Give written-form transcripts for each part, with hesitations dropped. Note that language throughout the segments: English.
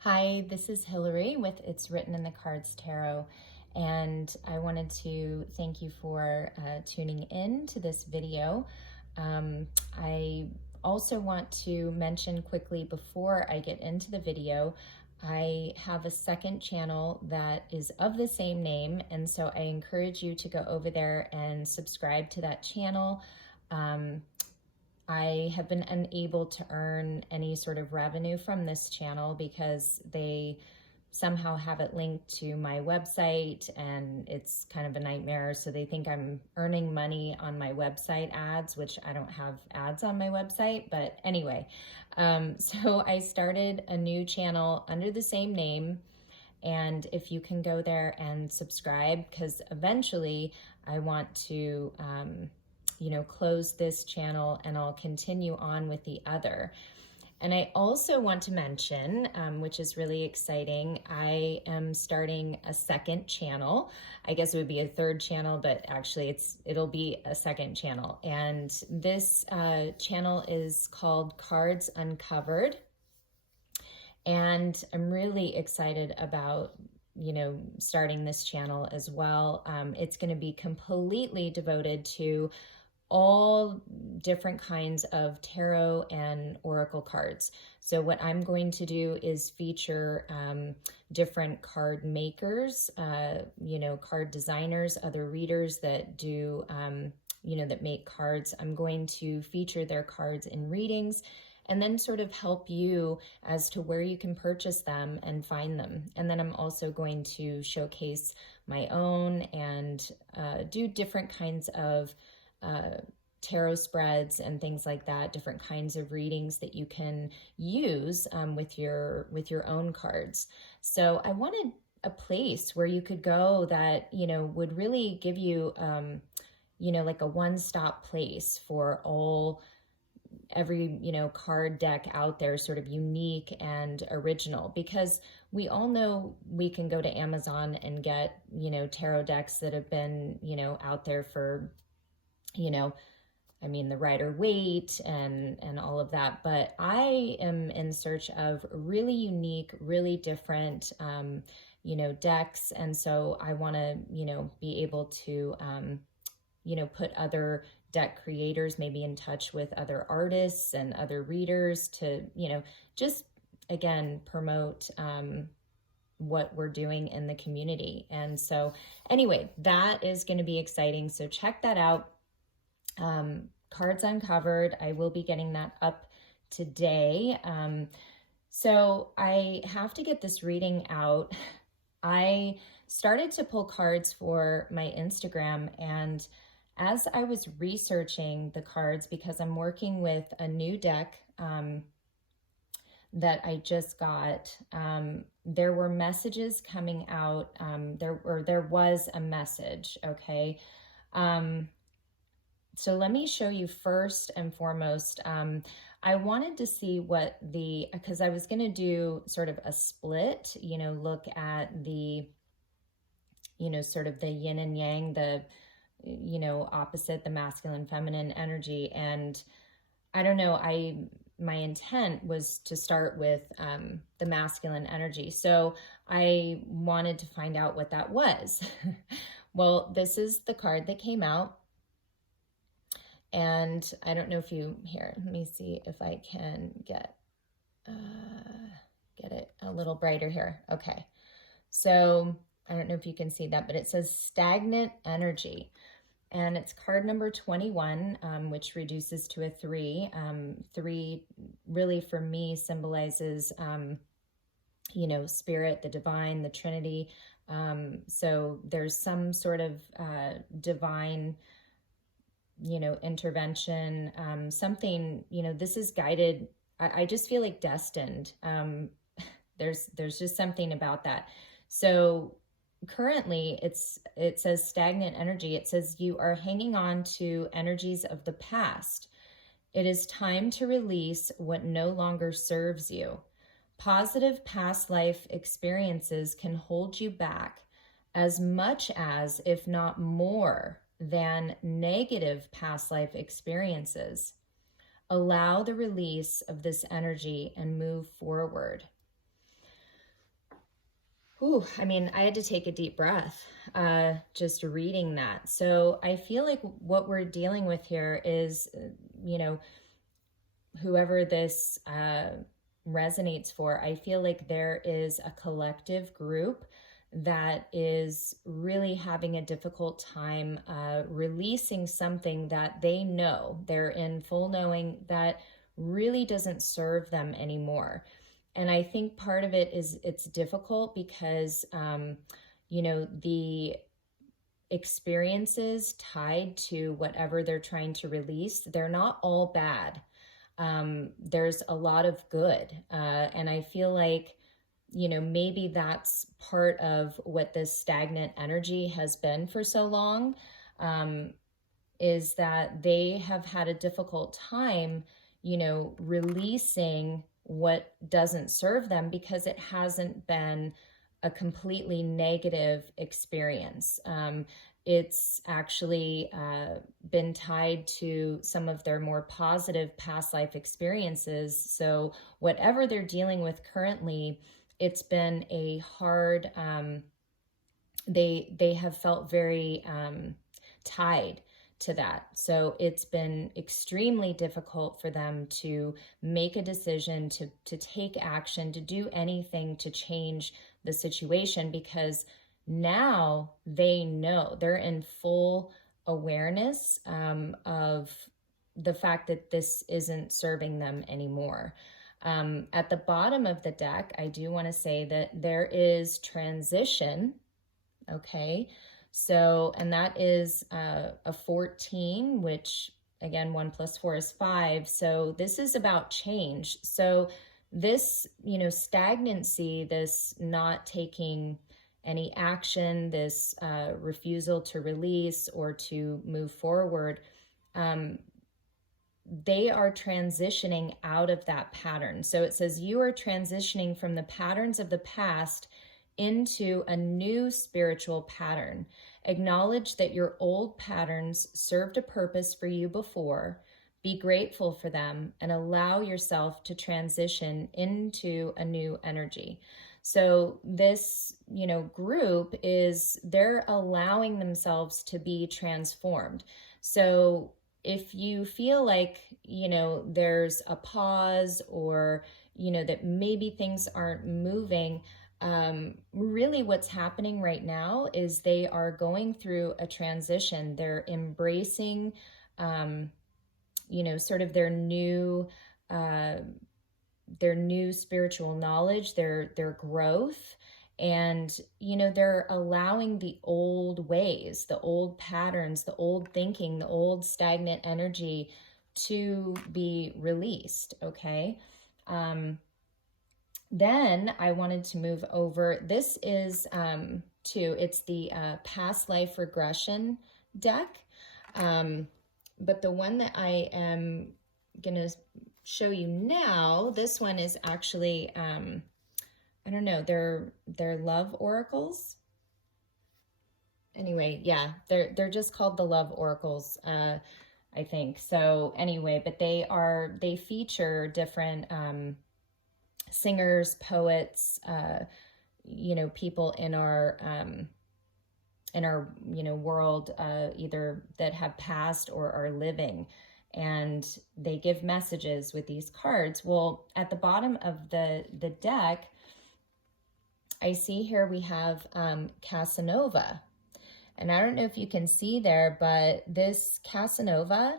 Hi, this is Hillary with It's Written in the Cards Tarot, and I wanted to thank you for tuning in to this video. I also want to mention quickly before I get into the video, I have a second channel that is of the same name, and so I encourage you to go over there and subscribe to that channel. I have been unable to earn any sort of revenue from this channel because they somehow have it linked to my website and it's kind of a nightmare. So they think I'm earning money on my website ads, which I don't have ads on my website. But anyway, so I started a new channel under the same name. And if you can go there and subscribe, because eventually I want to close this channel and I'll continue on with the other. And I also want to mention, which is really exciting, I am starting a second channel. I guess it would be a third channel, but actually it'll be a second channel. And this channel is called Cards Uncovered. And I'm really excited about starting this channel as well. It's going to be completely devoted to all different kinds of tarot and oracle cards. So what I'm going to do is feature different card makers, card designers, other readers that do, that make cards. I'm going to feature their cards in readings and then sort of help you as to where you can purchase them and find them. And then I'm also going to showcase my own and do different kinds of tarot spreads and things like that, different kinds of readings that you can use with your own cards. So I wanted a place where you could go that, would really give you, like a one-stop place for every card deck out there, sort of unique and original, because we all know we can go to Amazon and get tarot decks that have been out there for the Rider-Waite and all of that. But I am in search of really unique, really different, decks. And so I want to, be able to, put other deck creators maybe in touch with other artists and other readers to, just again, promote, what we're doing in the community. And so anyway, that is going to be exciting. So check that out. Cards Uncovered. I will be getting that up today. So I have to get this reading out. I started to pull cards for my Instagram, and as I was researching the cards, because I'm working with a new deck that I just got, there were messages coming out. There was a message, okay? So let me show you first and foremost, I wanted to see because I was going to do sort of a split, look at the, sort of the yin and yang, the, opposite, the masculine, feminine energy. And I don't know, my intent was to start with the masculine energy. So I wanted to find out what that was. Well, this is the card that came out. And I don't know if let me see if I can get it a little brighter here. Okay. So I don't know if you can see that, but it says stagnant energy. And it's card number 21, which reduces to a 3. 3 really for me symbolizes, spirit, the divine, the Trinity. So there's some sort of divine intervention, something, this is guided. I just feel like destined. There's just something about that. So currently it says stagnant energy. It says you are hanging on to energies of the past. It is time to release what no longer serves you. Positive past life experiences can hold you back as much as, if not more, than negative past life experiences. Allow the release of this energy and move forward. Ooh, I mean, I had to take a deep breath just reading that. So I feel like what we're dealing with here is, you know, whoever this resonates for, I feel like there is a collective group that is really having a difficult time releasing something that they know, they're in full knowing that really doesn't serve them anymore. And I think part of it is it's difficult because, you know, the experiences tied to whatever they're trying to release, they're not all bad. There's a lot of good. And I feel like, you know, maybe that's part of what this stagnant energy has been for so long, is that they have had a difficult time, you know, releasing what doesn't serve them because it hasn't been a completely negative experience. It's actually been tied to some of their more positive past life experiences. So whatever they're dealing with currently, it's been a hard, they have felt very tied to that. So it's been extremely difficult for them to make a decision, to take action, to do anything to change the situation, because now they know, they're in full awareness of the fact that this isn't serving them anymore. At the bottom of the deck, I do want to say that there is transition, okay? So, and that is a 14, which again, 1 + 4 is 5. So this is about change. So this, you know, stagnancy, this not taking any action, this refusal to release or to move forward, they are transitioning out of that pattern. So it says you are transitioning from the patterns of the past into a new spiritual pattern. Acknowledge that your old patterns served a purpose for you before. Be grateful for them and allow yourself to transition into a new energy. So this, you know, group is, they're allowing themselves to be transformed. So if you feel like, you know, there's a pause or, you know, that maybe things aren't moving, really what's happening right now is they are going through a transition. They're embracing, you know, sort of their new spiritual knowledge, their growth. And, you know, they're allowing the old ways, the old patterns, the old thinking, the old stagnant energy to be released, okay? Then I wanted to move over. This is, it's the past life regression deck. But the one that I am going to show you now, this one is actually, I don't know, they're love oracles. Anyway, yeah, they're just called the love oracles, I think. So anyway, but they feature different singers, poets, you know, people in our you know, world, either that have passed or are living, and they give messages with these cards. Well, at the bottom of the deck, I see here we have Casanova. And I don't know if you can see there, but this Casanova,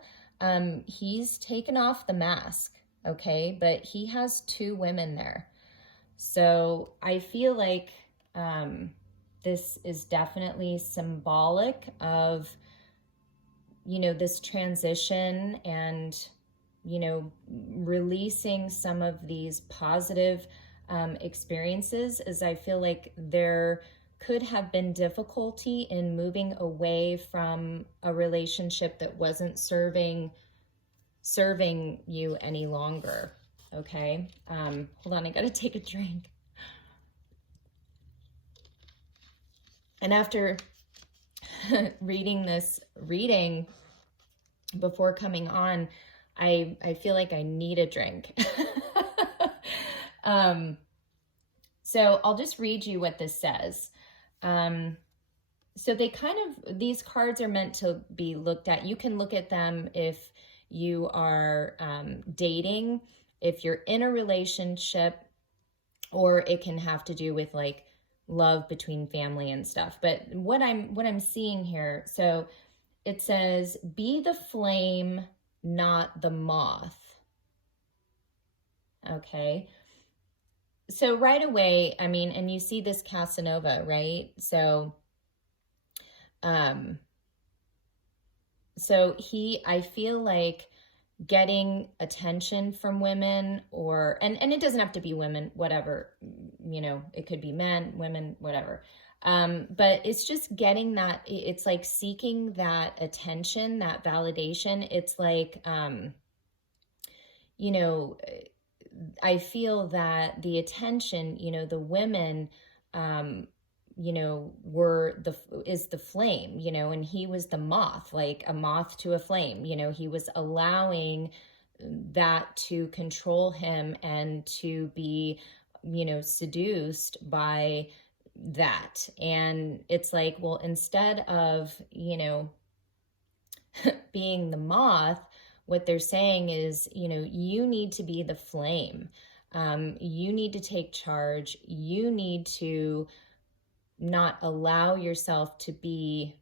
he's taken off the mask, okay? But he has 2 women there. So I feel like this is definitely symbolic of, you know, this transition and, you know, releasing some of these positive experiences, as I feel like there could have been difficulty in moving away from a relationship that wasn't serving you any longer. Okay. Hold on, I gotta take a drink. And after reading this reading before coming on, I feel like I need a drink. So I'll just read you what this says. So these cards are meant to be looked at. You can look at them if you are dating, if you're in a relationship, or it can have to do with like love between family and stuff. But what I'm seeing here, so it says, be the flame, not the moth. Okay. So right away, I mean, and you see this Casanova, right? So I feel like getting attention from women, or, and it doesn't have to be women, whatever, you know, it could be men, women, whatever. But it's just getting that, it's like seeking that attention, that validation. It's like, you know, I feel that the attention, you know, the women, you know, is the flame, you know, and he was the moth, like a moth to a flame, you know, he was allowing that to control him and to be, you know, seduced by that. And it's like, well, instead of, you know, being the moth, what they're saying is, you know, you need to be the flame. You need to take charge. You need to not allow yourself to be,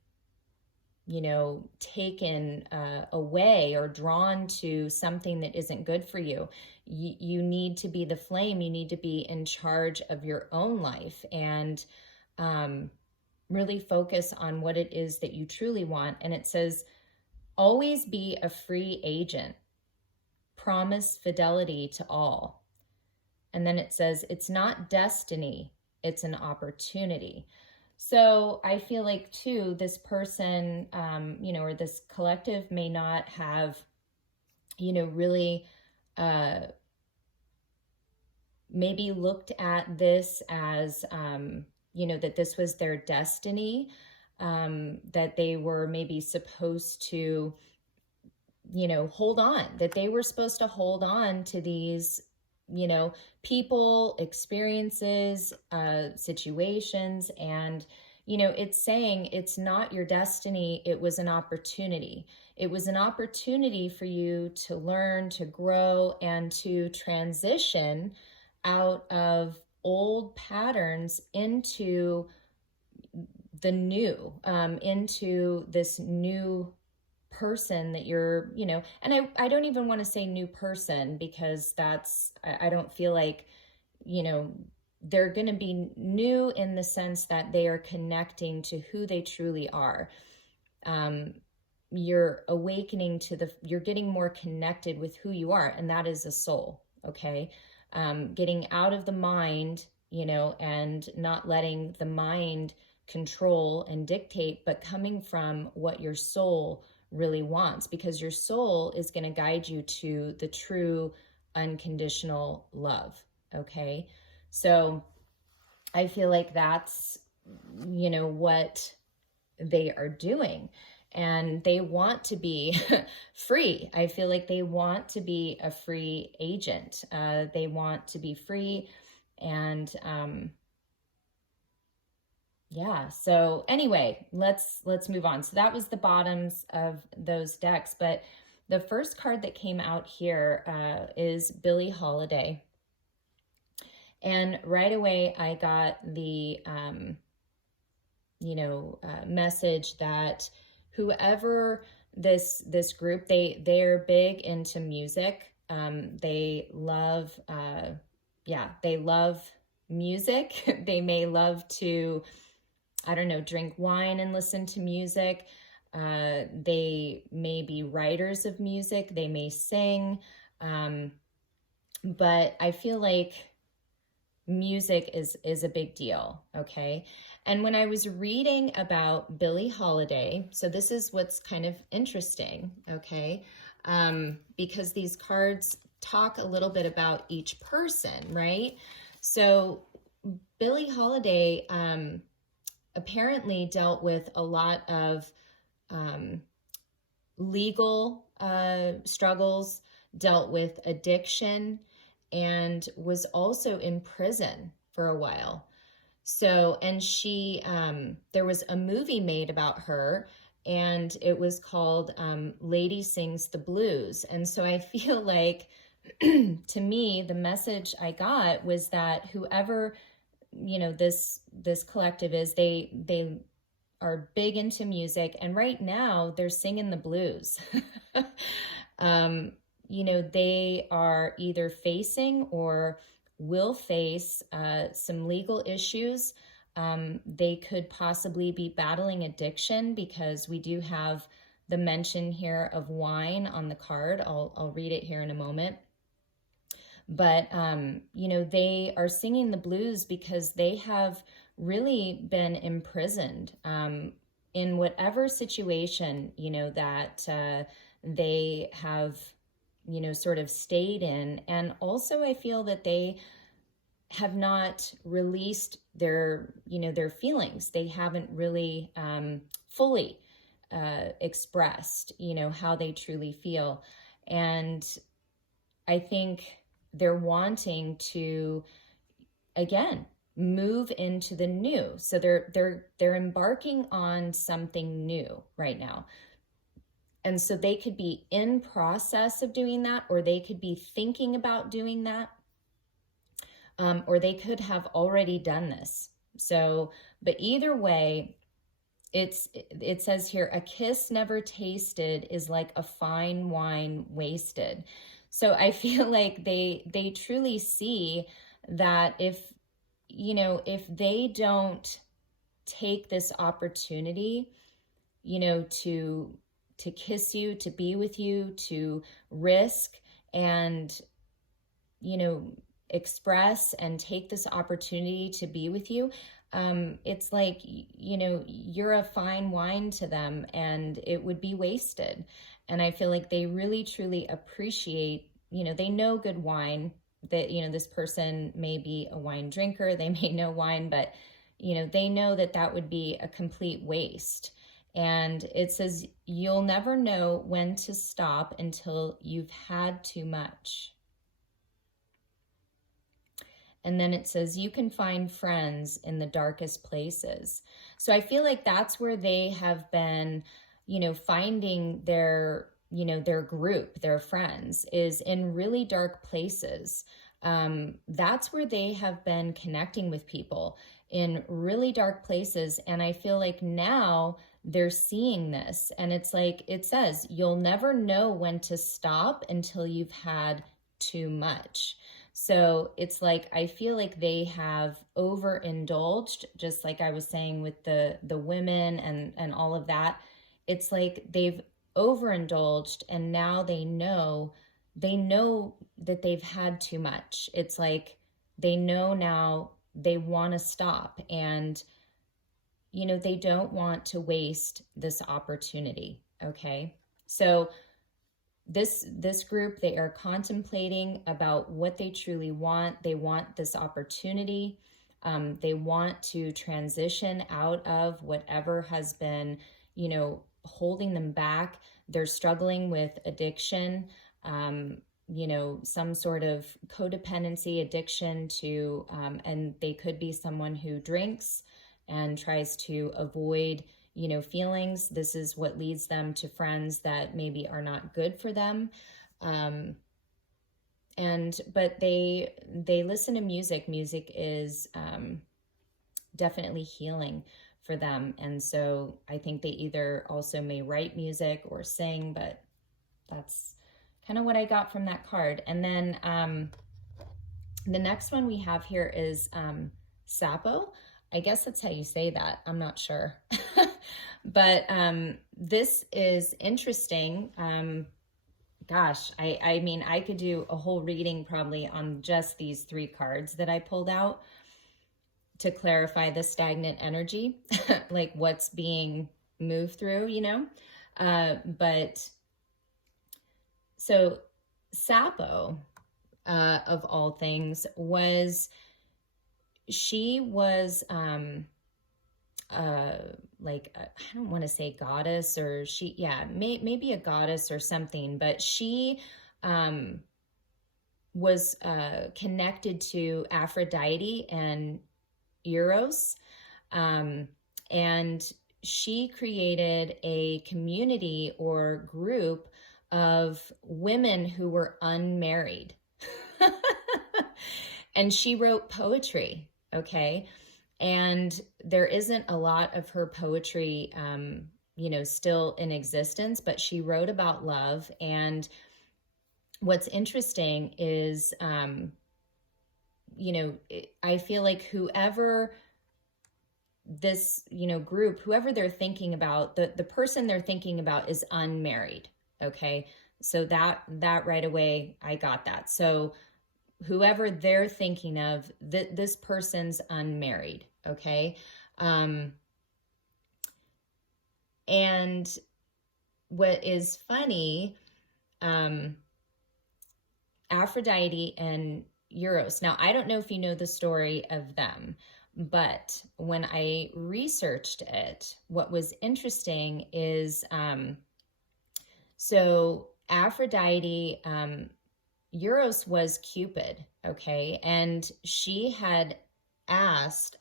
you know, taken away or drawn to something that isn't good for you. You need to be the flame. You need to be in charge of your own life, and really focus on what it is that you truly want. And it says, always be a free agent. Promise fidelity to all. And then it says, it's not destiny, it's an opportunity. So I feel like too, this person, you know, or this collective may not have, you know, really maybe looked at this as, you know, that this was their destiny, that they were maybe supposed to, you know, hold on, that they were supposed to hold on to these, you know, people, experiences, situations. And, you know, it's saying it's not your destiny. It was an opportunity. It was an opportunity for you to learn, to grow, and to transition out of old patterns into the new, into this new person that you're, you know, and I don't even want to say new person, because that's, I don't feel like, you know, they're going to be new in the sense that they are connecting to who they truly are. You're awakening to you're getting more connected with who you are, and that is a soul. Okay. Getting out of the mind, you know, and not letting the mind control and dictate, but coming from what your soul really wants, because your soul is going to guide you to the true unconditional love. Okay. So I feel like that's, you know, what they are doing, and they want to be free. I feel like they want to be a free agent. They want to be free. And, yeah. So anyway, let's move on. So that was the bottoms of those decks. But the first card that came out here is Billie Holiday. And right away, I got the, you know, message that whoever this group, they're big into music. They love, they love music. They may love to, I don't know, drink wine and listen to music. They may be writers of music. They may sing. But I feel like music is a big deal. Okay. And when I was reading about Billie Holiday, so this is what's kind of interesting. Okay. Because these cards talk a little bit about each person, right? So Billie Holiday, apparently dealt with a lot of legal struggles, dealt with addiction, and was also in prison. for a while. So, and she, there was a movie made about her, and it was called Lady Sings the Blues. And so I feel like, to me, the message I got was that whoever, this collective is, they are big into music, and right now they're singing the blues. They are either facing or will face some legal issues. They could possibly be battling addiction, because we do have the mention here of wine on the card. I'll read it here in a moment. But, they are singing the blues because they have really been imprisoned in whatever situation, that they have, sort of stayed in. And also I feel that they have not released their feelings. They haven't really fully expressed, how they truly feel. And I think they're wanting to, again, move into the new. So they're embarking on something new right now. And so they could be in process of doing that, or they could be thinking about doing that, or they could have already done this. So, but either way, it says here, a kiss never tasted is like a fine wine wasted. So I feel like they truly see that if they don't take this opportunity, to kiss you, to be with you, to risk and, express and take this opportunity to be with you, it's like, you're a fine wine to them, and it would be wasted. And I feel like they really, truly appreciate, they know good wine, that, this person may be a wine drinker, they may know wine, but, they know that that would be a complete waste. And it says, you'll never know when to stop until you've had too much. And then it says, you can find friends in the darkest places. So I feel like that's where they have been, finding their group, their friends, is in really dark places. That's where they have been connecting with people, in really dark places. And I feel like now they're seeing this, and it's like, it says, you'll never know when to stop until you've had too much. So it's like, I feel like they have overindulged, just like I was saying with the women and all of that. It's like they've overindulged, and now they know that they've had too much. It's like they know now they want to stop, and they don't want to waste this opportunity. Okay, so this group, they are contemplating about what they truly want. They want this opportunity. They want to transition out of whatever has been, holding them back. They're struggling with addiction, some sort of codependency addiction to, and they could be someone who drinks and tries to avoid, feelings. This is what leads them to friends that maybe are not good for them. But they listen to music. Music is definitely healing for them. And so I think they either also may write music or sing, but that's kind of what I got from that card. And then the next one we have here is Sappho. I guess that's how you say that. I'm not sure. But this is interesting. Gosh, I mean, I could do a whole reading probably on just these 3 cards that I pulled out to clarify the stagnant energy, like what's being moved through, but so Sappho, of all things, she was like, I don't want to say goddess, or maybe a goddess or something, but she was connected to Aphrodite and Eros. And she created a community or group of women who were unmarried. And she wrote poetry, okay? And there isn't a lot of her poetry, still in existence, but she wrote about love. And what's interesting is, I feel like whoever this, group, whoever they're thinking about, the person they're thinking about is unmarried, okay? So that right away, I got that. So whoever they're thinking of, this person's unmarried, okay? And what is funny, Aphrodite and Eros. Now, I don't know if you know the story of them, but when I researched it, what was interesting is, so Aphrodite, Eros was Cupid, okay? And she had asked,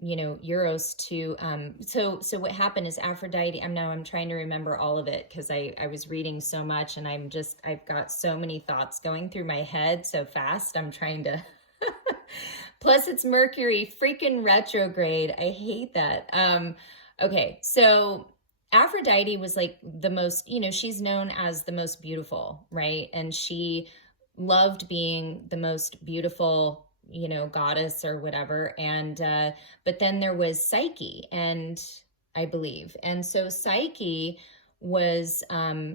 Eros to, so what happened is Aphrodite, I'm trying to remember all of it because I was reading so much and I've got so many thoughts going through my head so fast. I'm trying to, plus it's Mercury freaking retrograde. I hate that. Okay. So Aphrodite was like the most, she's known as the most beautiful, right? And she loved being the most beautiful, goddess or whatever. And, but then there was Psyche, and I believe. And so Psyche was,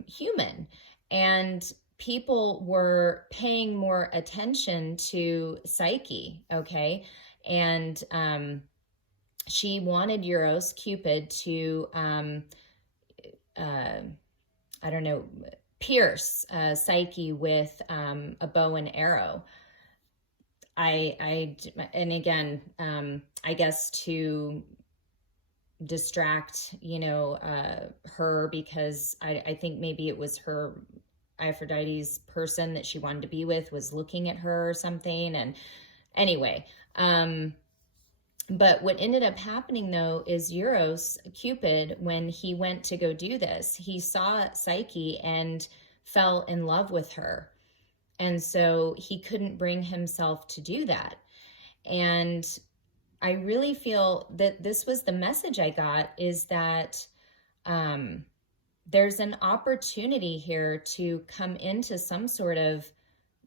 human, and people were paying more attention to Psyche. Okay. And, she wanted Eros, Cupid, to, pierce Psyche with a bow and arrow. And again, I guess to distract, her, because I think maybe it was her, Aphrodite's person that she wanted to be with was looking at her or something. And anyway, but what ended up happening, though, is Eros, Cupid, when he went to go do this, he saw Psyche and fell in love with her. And so he couldn't bring himself to do that. And I really feel that this was the message I got, is that there's an opportunity here to come into some sort of,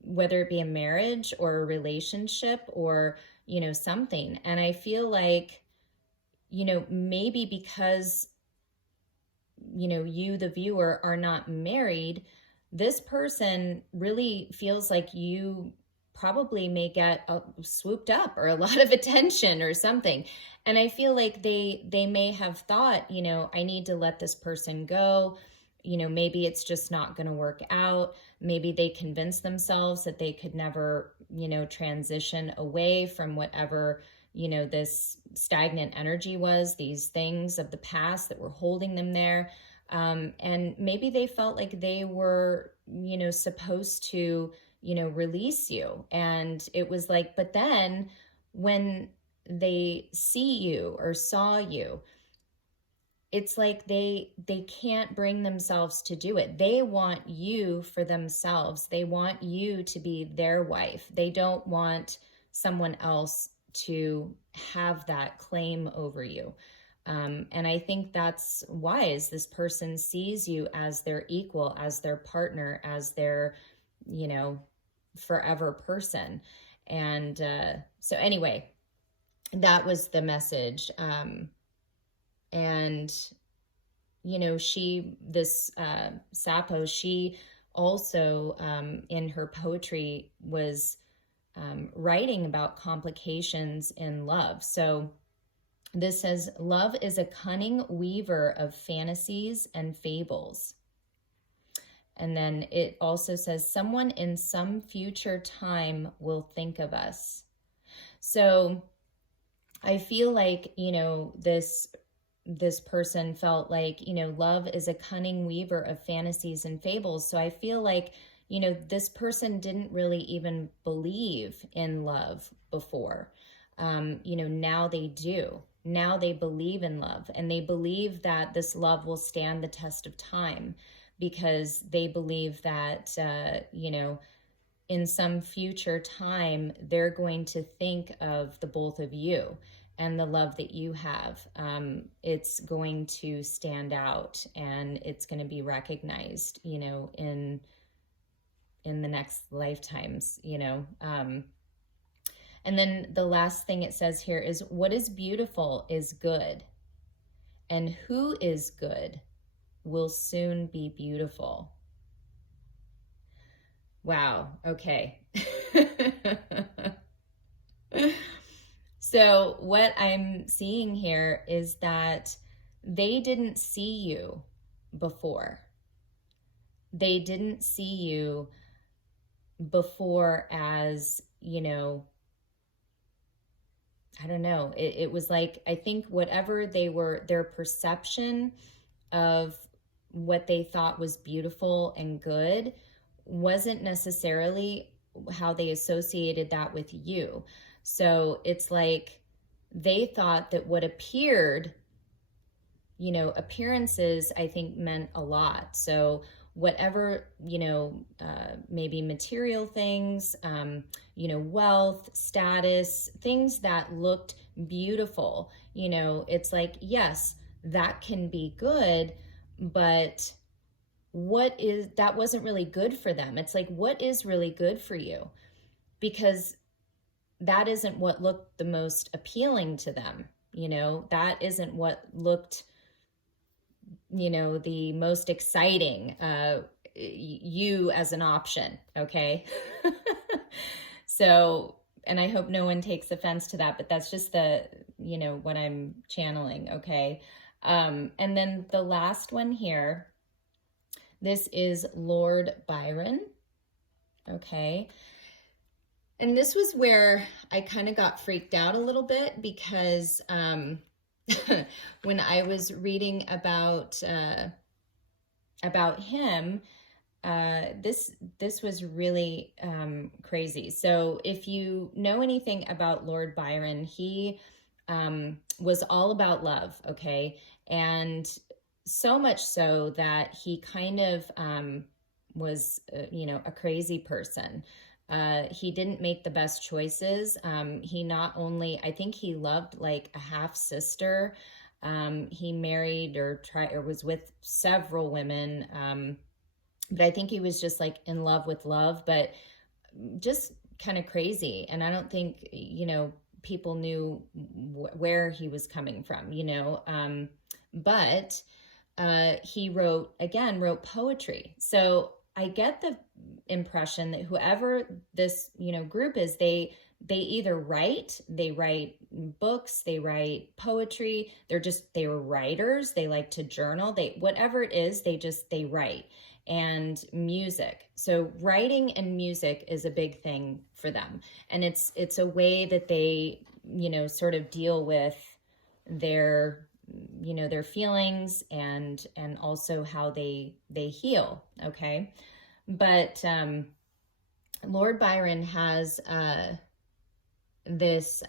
whether it be a marriage or a relationship or something. And I feel like, maybe because, you, the viewer, are not married, this person really feels like you probably may get swooped up or a lot of attention or something. And I feel like they may have thought, I need to let this person go. Maybe it's just not going to work out. Maybe they convinced themselves that they could never, transition away from whatever, this stagnant energy was, these things of the past that were holding them there. And maybe they felt like they were, supposed to, release you. And it was like, but then when they see you or saw you, it's like they can't bring themselves to do it. They want you for themselves. They want you to be their wife. They don't want someone else to have that claim over you. And I think that's wise. This person sees you as their equal, as their partner, as their, forever person. And so anyway, that was the message. And, Sappho, she also, in her poetry was, writing about complications in love. So this says, love is a cunning weaver of fantasies and fables. And then it also says, someone in some future time will think of us. So I feel like, this person felt like, love is a cunning weaver of fantasies and fables. So I feel like, you know, this person didn't really even believe in love before. You know, now they do. Now they believe in love, and they believe that this love will stand the test of time, because they believe that, you know, in some future time, they're going to think of the both of you and the love that you have. It's going to stand out, and it's going to be recognized, you know, in the next lifetimes, you know. And then the last thing it says here is, what is beautiful is good, and who is good will soon be beautiful. Wow. Okay. So what I'm seeing here is that they didn't see you before. They didn't see you before as, you know, I don't know. It was like, I think whatever they were, their perception of what they thought was beautiful and good wasn't necessarily how they associated that with you. So it's like they thought that what appeared, you know, appearances, I think, meant a lot. So whatever, you know, maybe material things, you know, wealth, status, things that looked beautiful, you know, it's like, yes, that can be good, but that wasn't really good for them. It's like, what is really good for you? Because that isn't what looked the most appealing to them. You know, that isn't what looked, you know, the most exciting, you as an option. Okay. So, and I hope no one takes offense to that, but that's just the, you know, what I'm channeling. Okay. And then the last one here, this is Lord Byron. Okay. And this was where I kind of got freaked out a little bit, because when I was reading about him, this was really crazy. So if you know anything about Lord Byron, he was all about love, okay? And so much so that he kind of was, you know, a crazy person. He didn't make the best choices. He not only, I think he loved like a half sister. He married or was with several women. But I think he was just like in love with love, but just kind of crazy. And I don't think, you know, people knew where he was coming from, you know. But he wrote poetry. So I get the impression that whoever this, you know, group is, they either write books, they write poetry, they were writers, they like to journal, whatever it is, they write, and music. So writing and music is a big thing for them. And it's a way that they, you know, sort of deal with their, you know, their feelings and also how they heal. Okay. But Lord Byron has this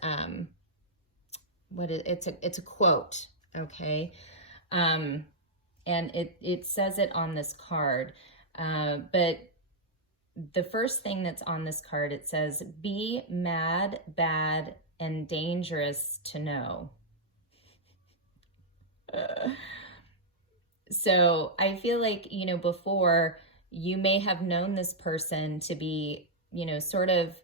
it's a quote, okay, and it says it on this card, but the first thing that's on this card, it says, "Be mad, bad, and dangerous to know." So I feel like, you know, before, you may have known this person to be, you know, sort of,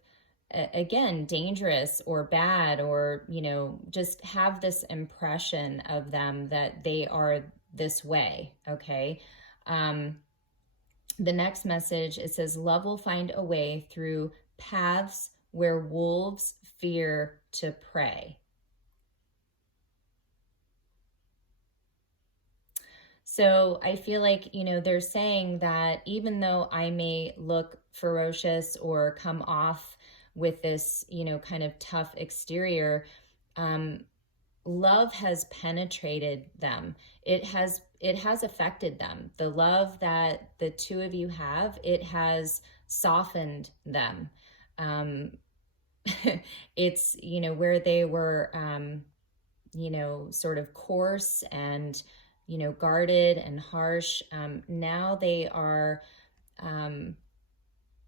again, dangerous or bad, or, you know, just have this impression of them that they are this way. Okay. The next message, it says, "Love will find a way through paths where wolves fear to prey." So I feel like, you know, they're saying that even though I may look ferocious or come off with this, you know, kind of tough exterior, love has penetrated them. It has affected them. The love that the two of you have, it has softened them. It's, where they were, sort of coarse and, guarded and harsh. Now they are,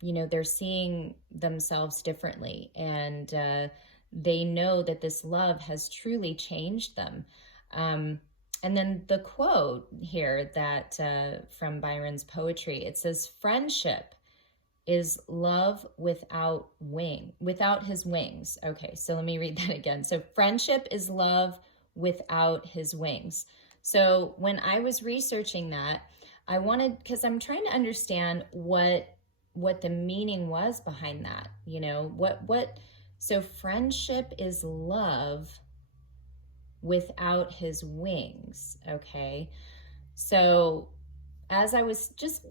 they're seeing themselves differently, and they know that this love has truly changed them. And then the quote here that from Byron's poetry, it says, "Friendship is love without his wings." Okay, so let me read that again. So friendship is love without his wings. So when I was researching that, I wanted, because I'm trying to understand what the meaning was behind that, so friendship is love without his wings. Okay. So as I was just,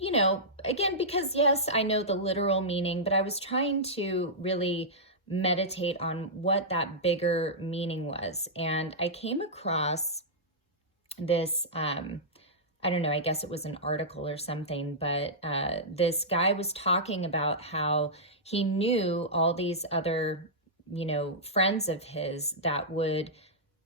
again, because yes, I know the literal meaning, but I was trying to really meditate on what that bigger meaning was. And I came across this, I don't know, I guess it was an article or something, but this guy was talking about how he knew all these other, friends of his that would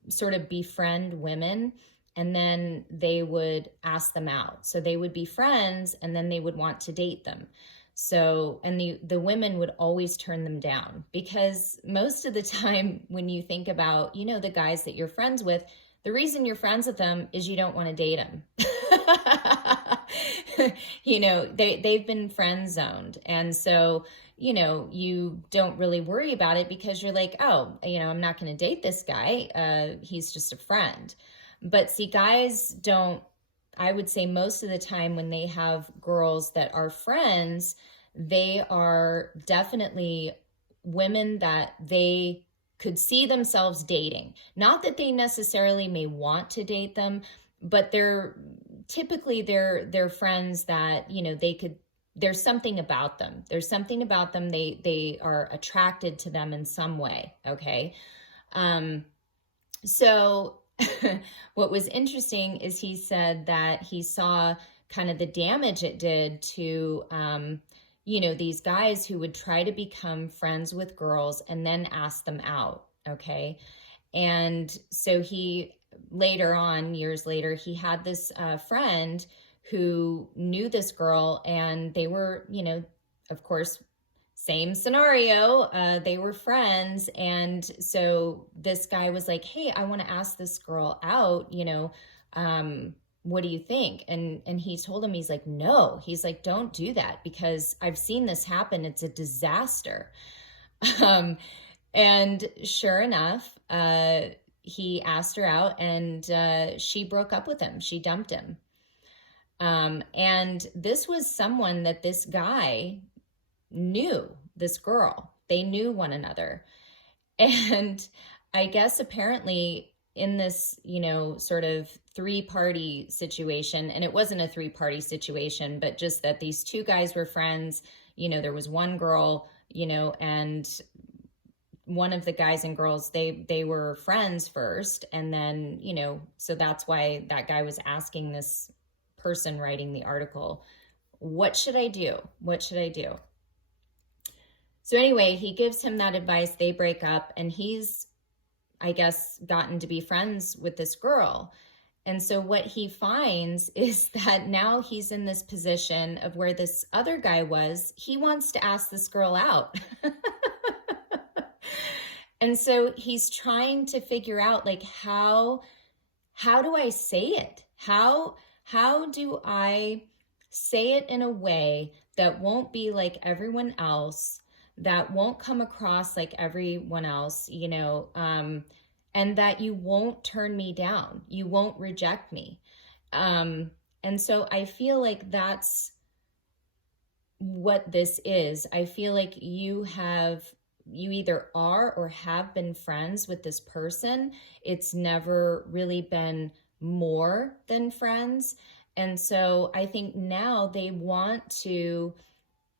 sort of befriend women, and then they would ask them out. So they would be friends, and then they would want to date them. So, and the women would always turn them down, because most of the time when you think about, the guys that you're friends with, the reason you're friends with them is you don't want to date them. They've been friend zoned. And so, you don't really worry about it, because you're like, oh, I'm not going to date this guy. He's just a friend. But see, guys don't, I would say most of the time when they have girls that are friends, they are definitely women that they could see themselves dating. Not that they necessarily may want to date them, but they're typically they're friends that, there's something about them. There's something about them. They are attracted to them in some way. Okay. So what was interesting is he said that he saw kind of the damage it did to, these guys who would try to become friends with girls and then ask them out. Okay. And so he later on, years later, he had this friend who knew this girl, and they were, of course, same scenario. They were friends. And so this guy was like, hey, I want to ask this girl out, what do you think? And he told him, he's like, no, he's like, don't do that, because I've seen this happen. It's a disaster. And sure enough, he asked her out, and she broke up with him. She dumped him. And this was someone that this guy knew, this girl. They knew one another. And I guess apparently in this, sort of 3-party situation, and it wasn't a 3-party situation, but just that these two guys were friends, there was one girl, and one of the guys and girls, they were friends first. And then, so that's why that guy was asking this person writing the article, what should I do? What should I do? So anyway, he gives him that advice. They break up, and he's, I guess, gotten to be friends with this girl. And so what he finds is that now he's in this position of where this other guy was. He wants to ask this girl out. And so he's trying to figure out, like, how do I say it? How do I say it in a way that won't be like everyone else, that won't come across like everyone else, and that you won't turn me down, you won't reject me. And so I feel like that's what this is. I feel like you either are or have been friends with this person. It's never really been more than friends. And so I think now they want to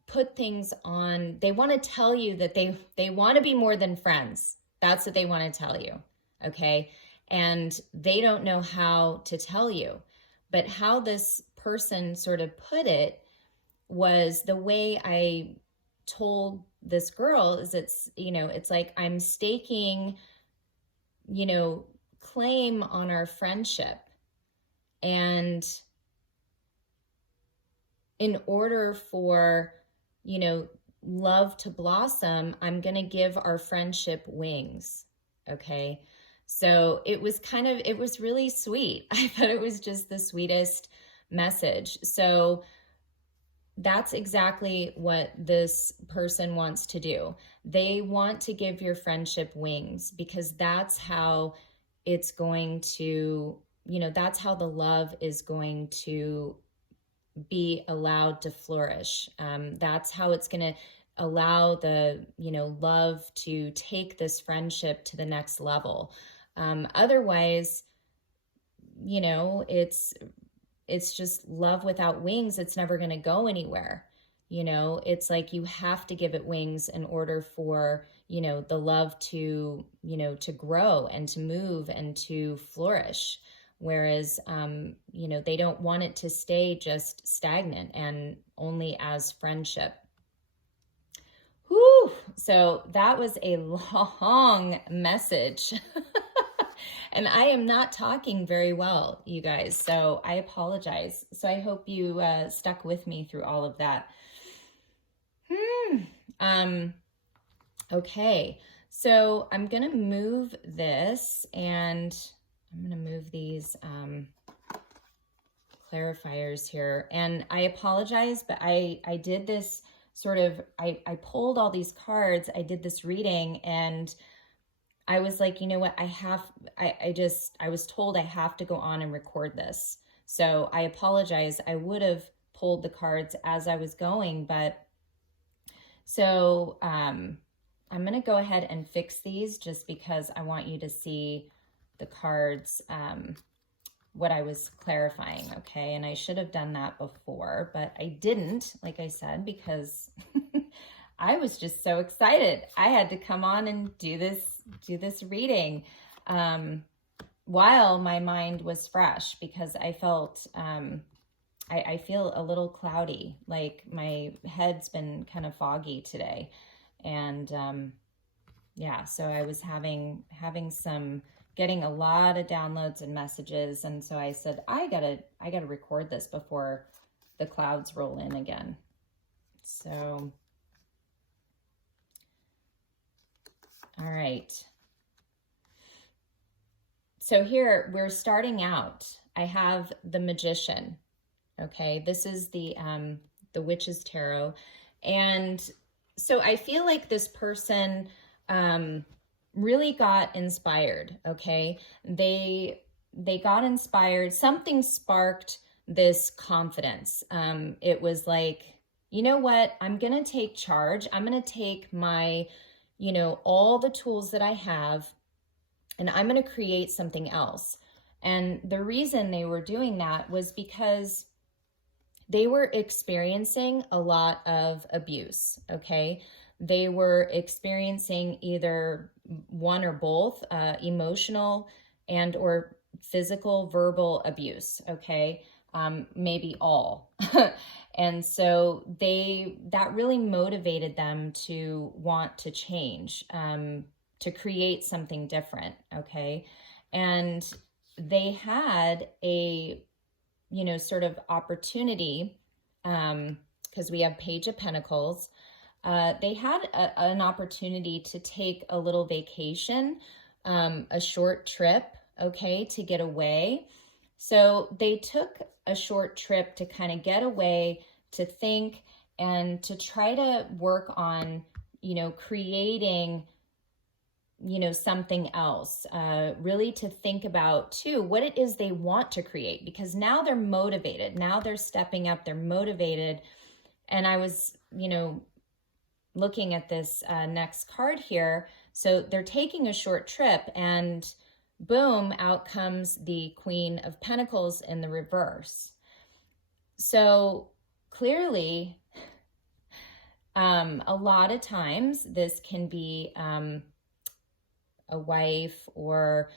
put things on, they want to tell you that they want to be more than friends. That's what they want to tell you. Okay. And they don't know how to tell you. But how this person sort of put it was the way I told this girl is it's, it's like I'm staking, claim on our friendship. And in order for, love to blossom, I'm going to give our friendship wings. Okay. So it was really sweet. I thought it was just the sweetest message. So that's exactly what this person wants to do. They want to give your friendship wings, because that's how it's going to, that's how the love is going to be allowed to flourish. That's how it's going to allow the, love to take this friendship to the next level. Otherwise, it's just love without wings. It's never going to go anywhere. It's like you have to give it wings in order for, the love to, to grow and to move and to flourish. Whereas, they don't want it to stay just stagnant and only as friendship. Whew. So that was a long message. And I am not talking very well, you guys, so I apologize. So I hope you stuck with me through all of that. Okay, so I'm going to move this, and I'm going to move these clarifiers here. And I apologize, but I did this sort of, I pulled all these cards, I did this reading, and I was like, you know what, I was told I have to go on and record this. So I apologize. I would have pulled the cards as I was going, but so I'm going to go ahead and fix these just because I want you to see the cards, what I was clarifying. Okay. And I should have done that before, but I didn't, like I said, because I was just so excited. I had to come on and do this reading while my mind was fresh, because I felt, I feel a little cloudy, like my head's been kind of foggy today. And yeah, so I was getting a lot of downloads and messages. And so I said, I gotta record this before the clouds roll in again. So, all right. So here we're starting out. I have the Magician. Okay. This is the Witch's Tarot. And so I feel like this person, really got inspired. Okay. They got inspired. Something sparked this confidence. It was like, you know what? I'm going to take charge. I'm going to take my, all the tools that I have, and I'm going to create something else. And the reason they were doing that was because they were experiencing a lot of abuse. Okay. They were experiencing either one or both, emotional and or physical, verbal abuse. Okay. Maybe all. And so that really motivated them to want to change, to create something different. Okay. And they had a, sort of opportunity, because we have Page of Pentacles. They had an opportunity to take a little vacation, a short trip, okay, to get away. So they took a short trip to kind of get away, to think, and to try to work on, creating, something else, really to think about too, what it is they want to create, because now they're motivated. Now they're stepping up, they're motivated. And I was, looking at this next card here. So they're taking a short trip, and boom, out comes the Queen of Pentacles in the reverse. So clearly, a lot of times this can be a wife or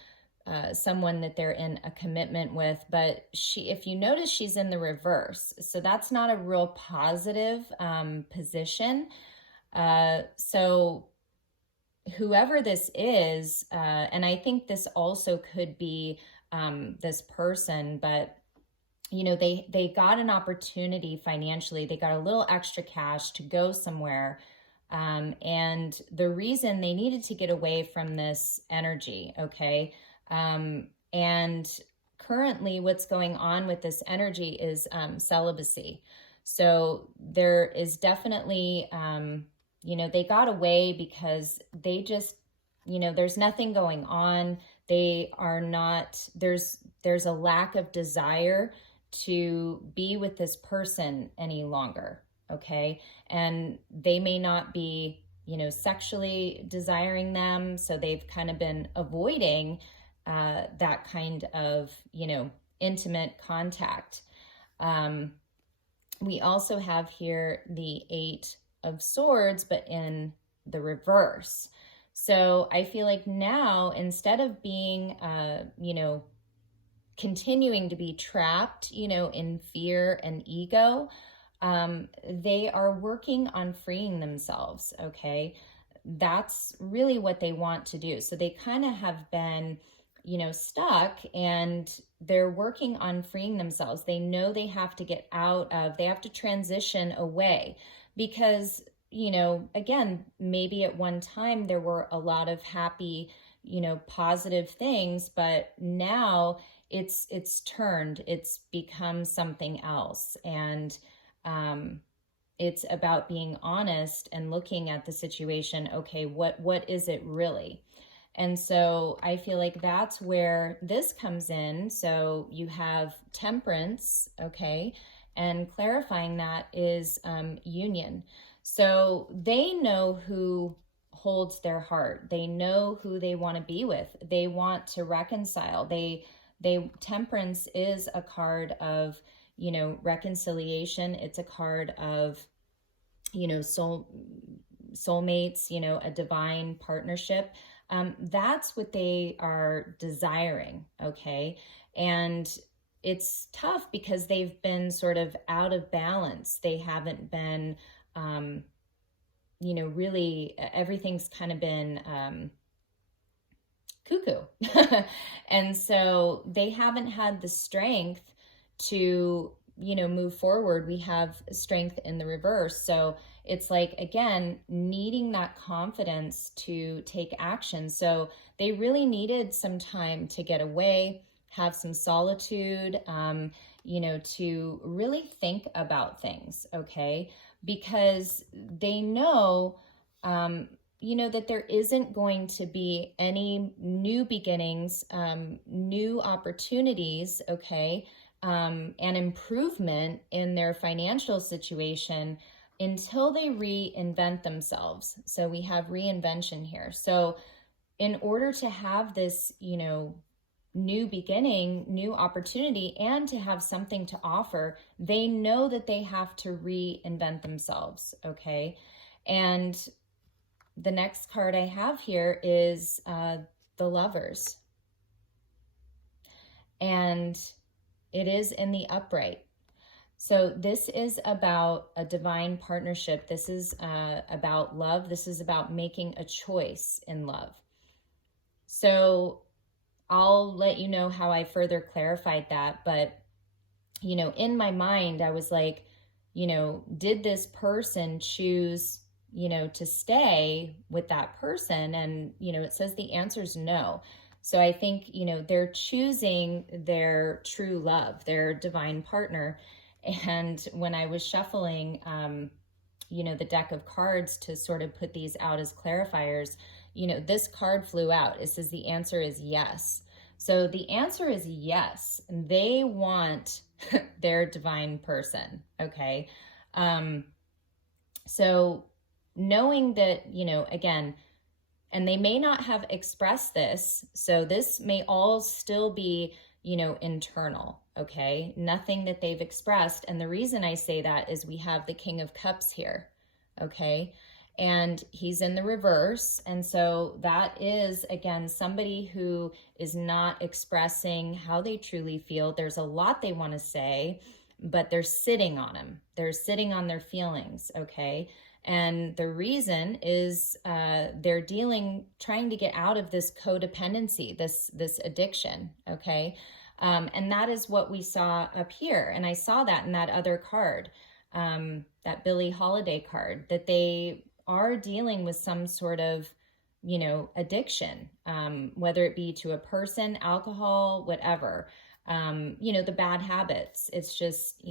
someone that they're in a commitment with, but if you notice, she's in the reverse. So that's not a real positive position. So whoever this is, and I think this also could be this person, but you know, they got an opportunity financially. They got a little extra cash to go somewhere. And the reason they needed to get away from this energy, okay? And currently what's going on with this energy is celibacy. So there is definitely, you know, they got away because they just, you know, there's nothing going on. They are not, there's a lack of desire to be with this person any longer, okay? And they may not be, you know, sexually desiring them, so they've kind of been avoiding that kind of, you know, intimate contact. We also have here the 8 of Swords, but in the reverse. So I feel like now, instead of being, you know, continuing to be trapped, you know, in fear and ego, they are working on freeing themselves, okay? That's really what they want to do. So they kind of have been, you know, stuck, and they're working on freeing themselves. They know they have to get out of, they have to transition away because, you know, again, maybe at one time there were a lot of happy, you know, positive things, but now it's turned, it's become something else. And it's about being honest and looking at the situation. Okay, what is it really? And so I feel like that's where this comes in. So you have Temperance, okay, and clarifying that is union. So they know who holds their heart. They know who they want to be with. They want to reconcile. Temperance is a card of, you know, reconciliation. It's a card of, you know, soulmates, you know, a divine partnership. That's what they are desiring, okay? And it's tough because they've been sort of out of balance. They haven't been, you know, really, everything's kind of been cuckoo. And so they haven't had the strength to, you know, move forward. We have strength in the reverse. So it's like, again, needing that confidence to take action. So they really needed some time to get away, have some solitude, you know, to really think about things, okay? Because they know, you know, that there isn't going to be any new beginnings, new opportunities, okay, and improvement in their financial situation until they reinvent themselves. So we have reinvention here. So in order to have this, you know, new beginning, new opportunity, and to have something to offer, they know that they have to reinvent themselves, okay? And the next card I have here is the Lovers. And it is in the upright. So this is about a divine partnership. This is about love. This is about making a choice in love. So I'll let you know how I further clarified that. But, you know, in my mind, I was like, you know, did this person choose, you know, to stay with that person? And, you know, it says the answer is no. So I think, you know, they're choosing their true love, their divine partner. And when I was shuffling, you know, the deck of cards to sort of put these out as clarifiers, you know, this card flew out. It says the answer is yes. So the answer is yes. They want their divine person, okay? So knowing that, you know, again, and they may not have expressed this, so this may all still be, you know, internal, okay? Nothing that they've expressed. And the reason I say that is we have the King of Cups here, okay? and he's in the reverse. And so that is, again, somebody who is not expressing how they truly feel. There's a lot they want to say, but they're sitting on them. They're sitting on their feelings, okay? And the reason is they're trying to get out of this codependency, this addiction, okay? And that is what we saw up here. And I saw that in that other card, that Billie Holiday card, that they are dealing with some sort of, addiction, whether it be to a person, alcohol, whatever, the bad habits. It's just,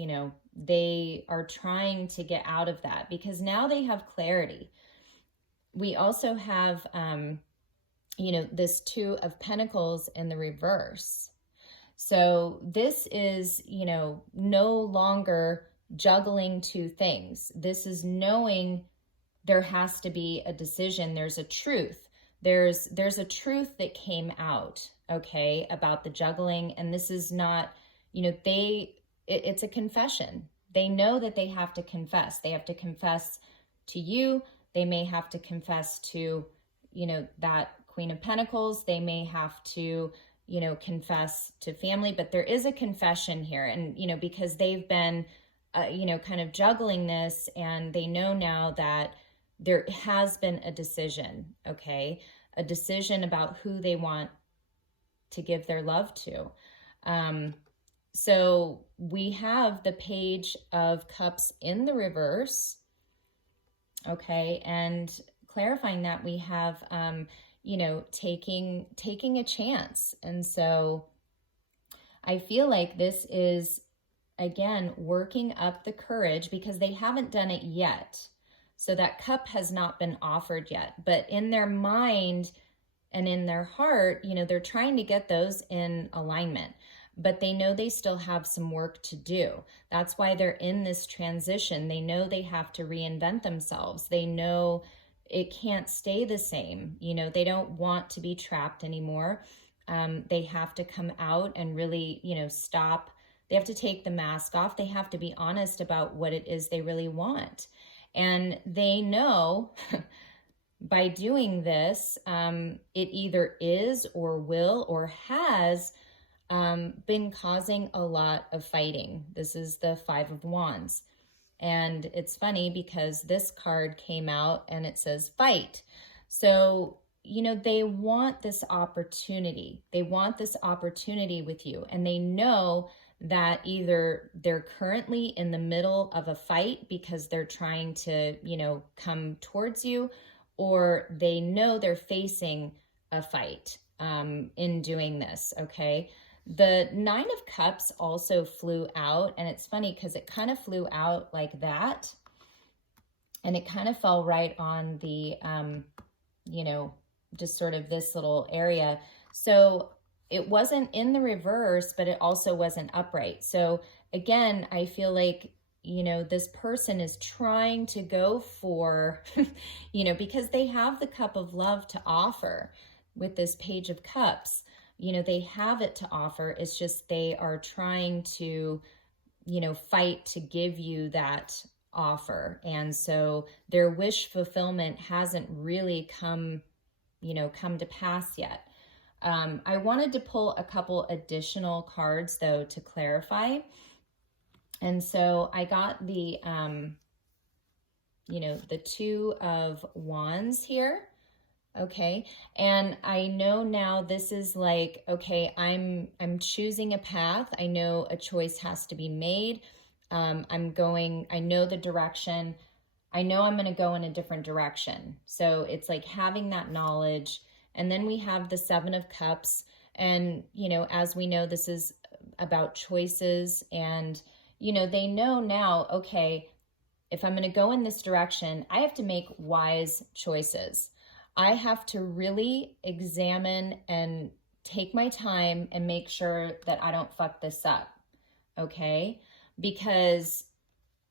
they are trying to get out of that because now they have clarity. We also have, this Two of Pentacles in the reverse. So this is, no longer juggling two things. This is knowing there has to be a decision. There's a truth. There's a truth that came out, okay, about the juggling. And this is not, it's a confession. They know that they have to confess. They have to confess to you. They may have to confess to, that Queen of Pentacles. They may have to, confess to family, but there is a confession here. And, because they've been, kind of juggling this, and they know now that there has been a decision, okay? A decision about who they want to give their love to. So we have the Page of Cups in the reverse, okay? And clarifying that, we have, taking a chance. And so I feel like this is, again, working up the courage because they haven't done it yet. So that cup has not been offered yet, but in their mind and in their heart, they're trying to get those in alignment, but they know they still have some work to do. That's why they're in this transition. They know they have to reinvent themselves. They know it can't stay the same. They don't want to be trapped anymore. They have to come out and really, stop. They have to take the mask off. They have to be honest about what it is they really want. And they know by doing this, it either is or will or has been causing a lot of fighting. This is the Five of Wands. And it's funny because this card came out and it says fight. So, they want this opportunity. They want this opportunity with you. And they know that either they're currently in the middle of a fight because they're trying to, come towards you, or they know they're facing a fight in doing this, okay? The Nine of Cups also flew out, and it's funny because it kind of flew out like that, and it kind of fell right on the, just sort of this little area. So it wasn't in the reverse, but it also wasn't upright. So again, I feel like, this person is trying to go for, because they have the cup of love to offer with this Page of Cups. They have it to offer. It's just they are trying to, fight to give you that offer. And so their wish fulfillment hasn't really come to pass yet. I wanted to pull a couple additional cards, though, to clarify. And so I got the, the Two of Wands here. Okay. And I know now this is like, okay, I'm choosing a path. I know a choice has to be made. I know the direction. I know I'm going to go in a different direction. So it's like having that knowledge. And then we have the Seven of Cups. And, as we know, this is about choices. And, they know now, okay, if I'm going to go in this direction, I have to make wise choices. I have to really examine and take my time and make sure that I don't fuck this up, okay? Because,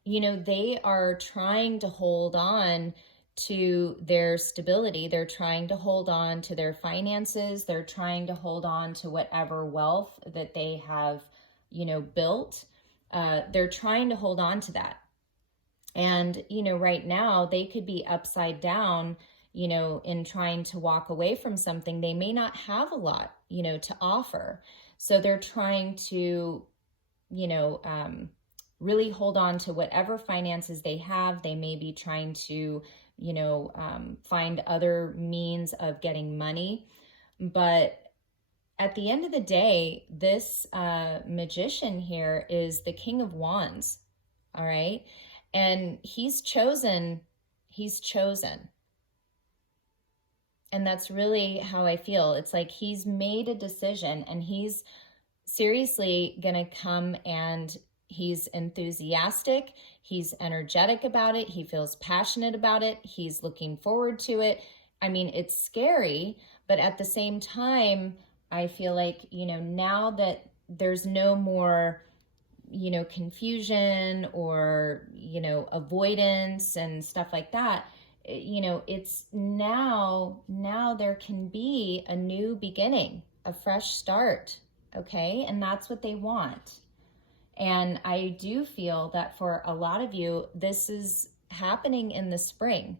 they are trying to hold on to their stability. They're trying to hold on to their finances. They're trying to hold on to whatever wealth that they have, built. They're trying to hold on to that. And, you know, right now they could be upside down, you know, in trying to walk away from something. They may not have a lot, you know, to offer. So they're trying to, you know, really hold on to whatever finances they have. They may be trying to, you know, find other means of getting money. But at the end of the day, this magician here is the King of Wands, all right? And he's chosen. And that's really how I feel. It's like he's made a decision and he's seriously gonna come, and he's enthusiastic, he's energetic about it, he feels passionate about it, he's looking forward to it. I mean, it's scary, but at the same time, I feel like, you know, now that there's no more, you know, confusion or, you know, avoidance and stuff like that, you know, it's now there can be a new beginning, a fresh start, okay? And that's what they want. And I do feel that for a lot of you, this is happening in the spring.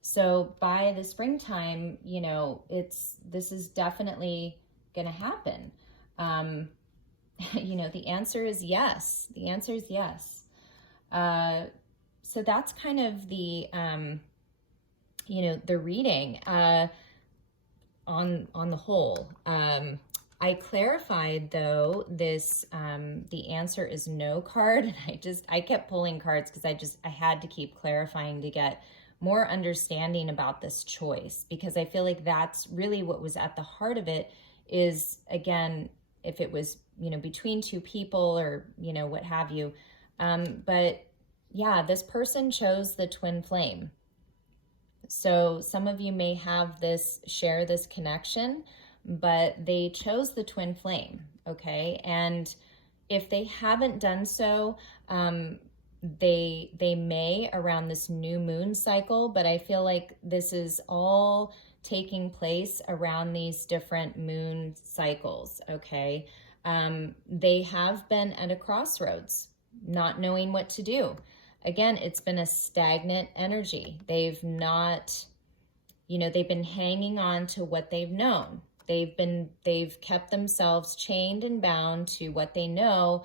So by the springtime, you know, this is definitely going to happen. You know, the answer is yes. The answer is yes. So that's kind of the, you know, the reading on the whole. I clarified though this, the answer is no card. And I kept pulling cards because I had to keep clarifying to get more understanding about this choice, because I feel like that's really what was at the heart of it is, again, if it was, you know, between two people or, you know, what have you. But yeah, this person chose the twin flame. So some of you may have share this connection, but they chose the twin flame, okay? And if they haven't done so, they may around this new moon cycle, but I feel like this is all taking place around these different moon cycles, okay? They have been at a crossroads, not knowing what to do. Again, it's been a stagnant energy. They've not, you know, they've been hanging on to what they've known. They've kept themselves chained and bound to what they know,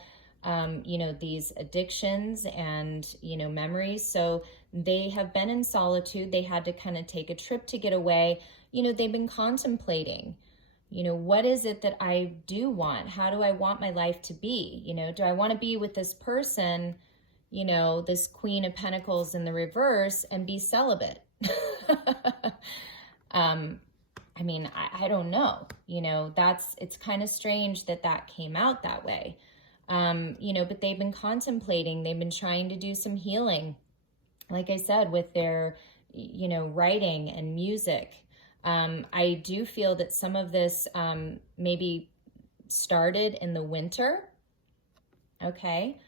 you know, these addictions and, you know, memories. So they have been in solitude. They had to kind of take a trip to get away. You know, they've been contemplating, you know, what is it that I do want? How do I want my life to be? You know, do I want to be with this person, you know, this Queen of Pentacles in the reverse, and be celibate? I mean, I don't know, you know, it's kind of strange that came out that way. You know, but they've been contemplating, they've been trying to do some healing, like I said, with their, you know, writing and music. I do feel that some of this maybe started in the winter, okay?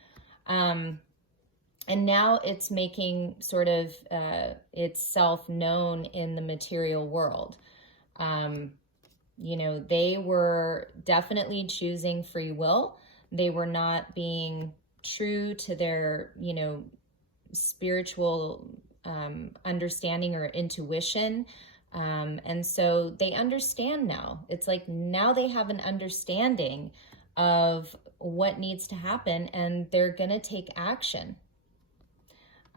And now it's making sort of itself known in the material world. You know, they were definitely choosing free will. They were not being true to their, you know, spiritual understanding or intuition. And so they understand now. It's like now they have an understanding of what needs to happen, and they're going to take action.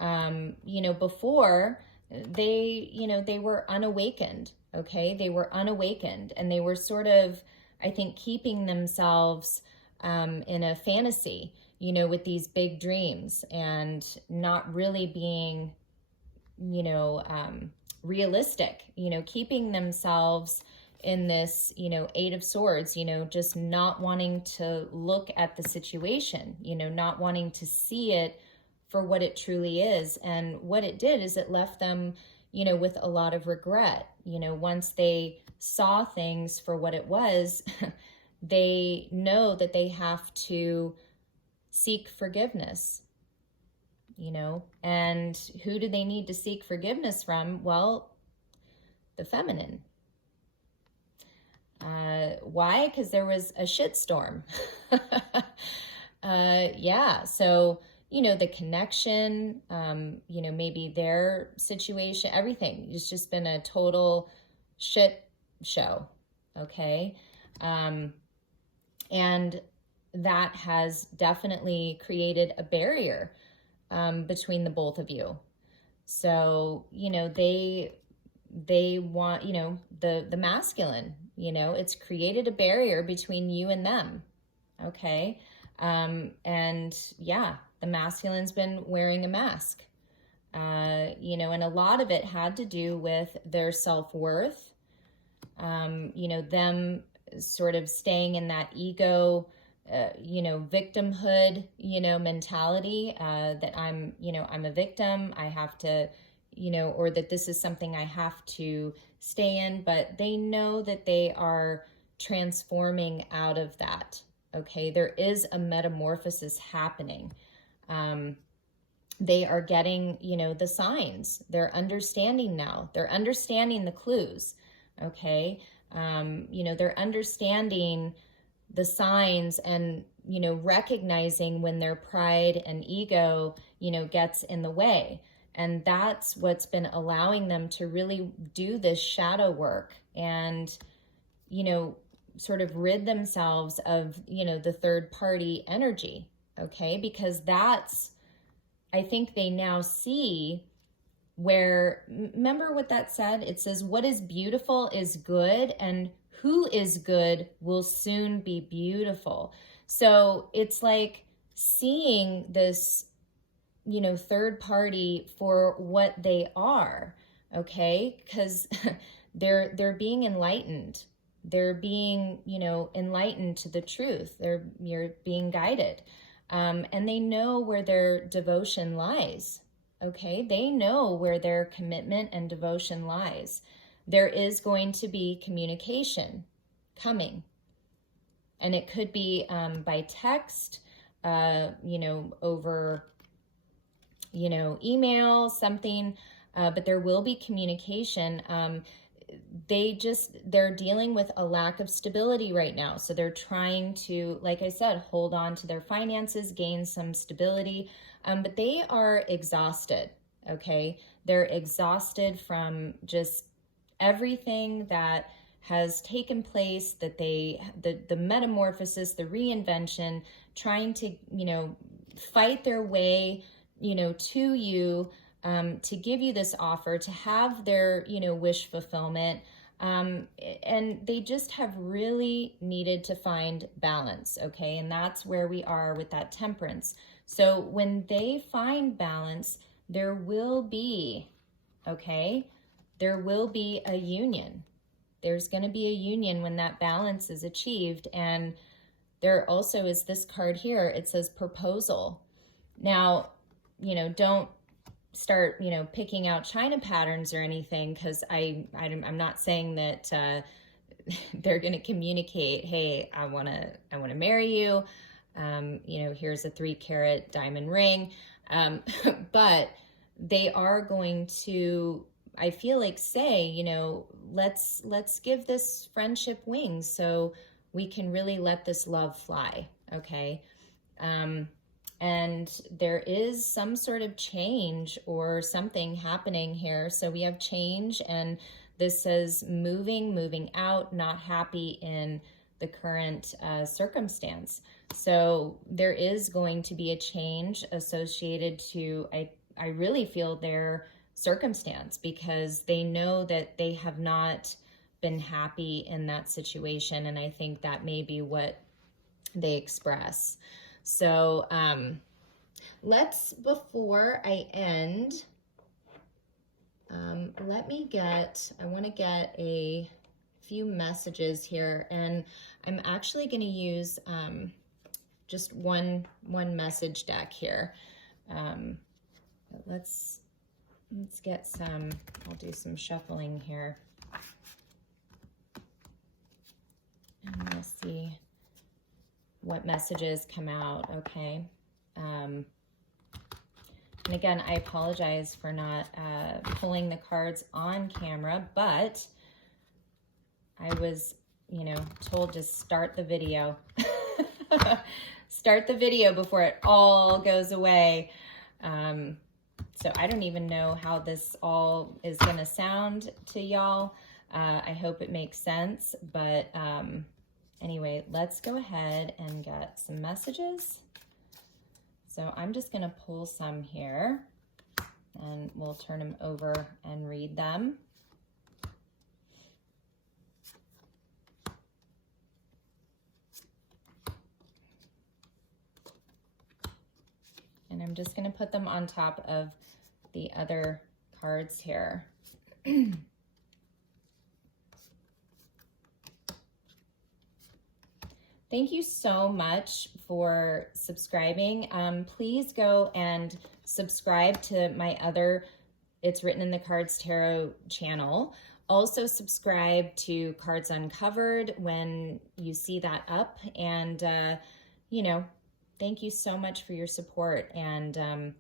You know, before they were unawakened. Okay. They were unawakened, and they were sort of, I think, keeping themselves in a fantasy, you know, with these big dreams, and not really being, you know, realistic, you know, keeping themselves in this, you know, Eight of Swords, you know, just not wanting to look at the situation, you know, not wanting to see it for what it truly is. And what it did is it left them, you know, with a lot of regret. You know, once they saw things for what it was, they know that they have to seek forgiveness, you know. And who do they need to seek forgiveness from? Well, the feminine. Why? Because there was a shitstorm. Yeah, so, you know, the connection, you know, maybe their situation, everything. It's just been a total shit show, okay? And that has definitely created a barrier between the both of you. So, you know, they want, you know, the masculine, you know, it's created a barrier between you and them, okay? And yeah, the masculine's been wearing a mask, you know, and a lot of it had to do with their self-worth, you know, them sort of staying in that ego, you know, victimhood, you know, mentality, that I'm, you know, I'm a victim, I have to, you know, or that this is something I have to stay in, but they know that they are transforming out of that, okay? There is a metamorphosis happening. They are getting, you know, the signs. They're understanding now. They're understanding the clues, okay? You know, they're understanding the signs and, you know, recognizing when their pride and ego, you know, gets in the way. And that's what's been allowing them to really do this shadow work and, you know, sort of rid themselves of, you know, the third party energy, okay? Because that's, I think they now see where, remember what that said? It says, what is beautiful is good, and who is good will soon be beautiful. So it's like seeing this, you know, third party for what they are, okay? Because they're being enlightened. They're being, you know, enlightened to the truth. You're being guided. And they know where their devotion lies, okay? They know where their commitment and devotion lies. There is going to be communication coming. And it could be by text, you know, over, you know, email, something, but there will be communication. They're dealing with a lack of stability right now. So they're trying to, like I said, hold on to their finances, gain some stability, but they are exhausted, okay? They're exhausted from just everything that has taken place, that the metamorphosis, the reinvention, trying to, you know, fight their way, you know, to you, to give you this offer, to have their, you know, wish fulfillment. And they just have really needed to find balance, okay? And that's where we are with that temperance. So when they find balance, there will be, okay, there will be a union. There's going to be a union when that balance is achieved. And there also is this card here. It says proposal. Now, you know, don't start, you know, picking out China patterns or anything, because I'm not saying that they're going to communicate, hey, I want to marry you. You know, here's a 3-carat diamond ring. But they are going to, I feel like, say, you know, let's give this friendship wings so we can really let this love fly, okay? And there is some sort of change or something happening here. So we have change, and this says moving out, not happy in the current circumstance. So there is going to be a change associated to, I really feel, their circumstance, because they know that they have not been happy in that situation. And I think that may be what they express. So let's, before I end, I want to get a few messages here, and I'm actually going to use just one message deck here. Let's get some, I'll do some shuffling here. And we'll see what messages come out, okay? And again, I apologize for not pulling the cards on camera, but I was, you know, told to start the video. Start the video before it all goes away. So I don't even know how this all is going to sound to y'all. I hope it makes sense. But anyway, let's go ahead and get some messages. So I'm just going to pull some here, and we'll turn them over and read them. And I'm just going to put them on top of the other cards here. Thank you so much for subscribing. Please go and subscribe to my other It's Written in the Cards Tarot channel. Also subscribe to Cards Uncovered when you see that up. And, you know, thank you so much for your support. And I'm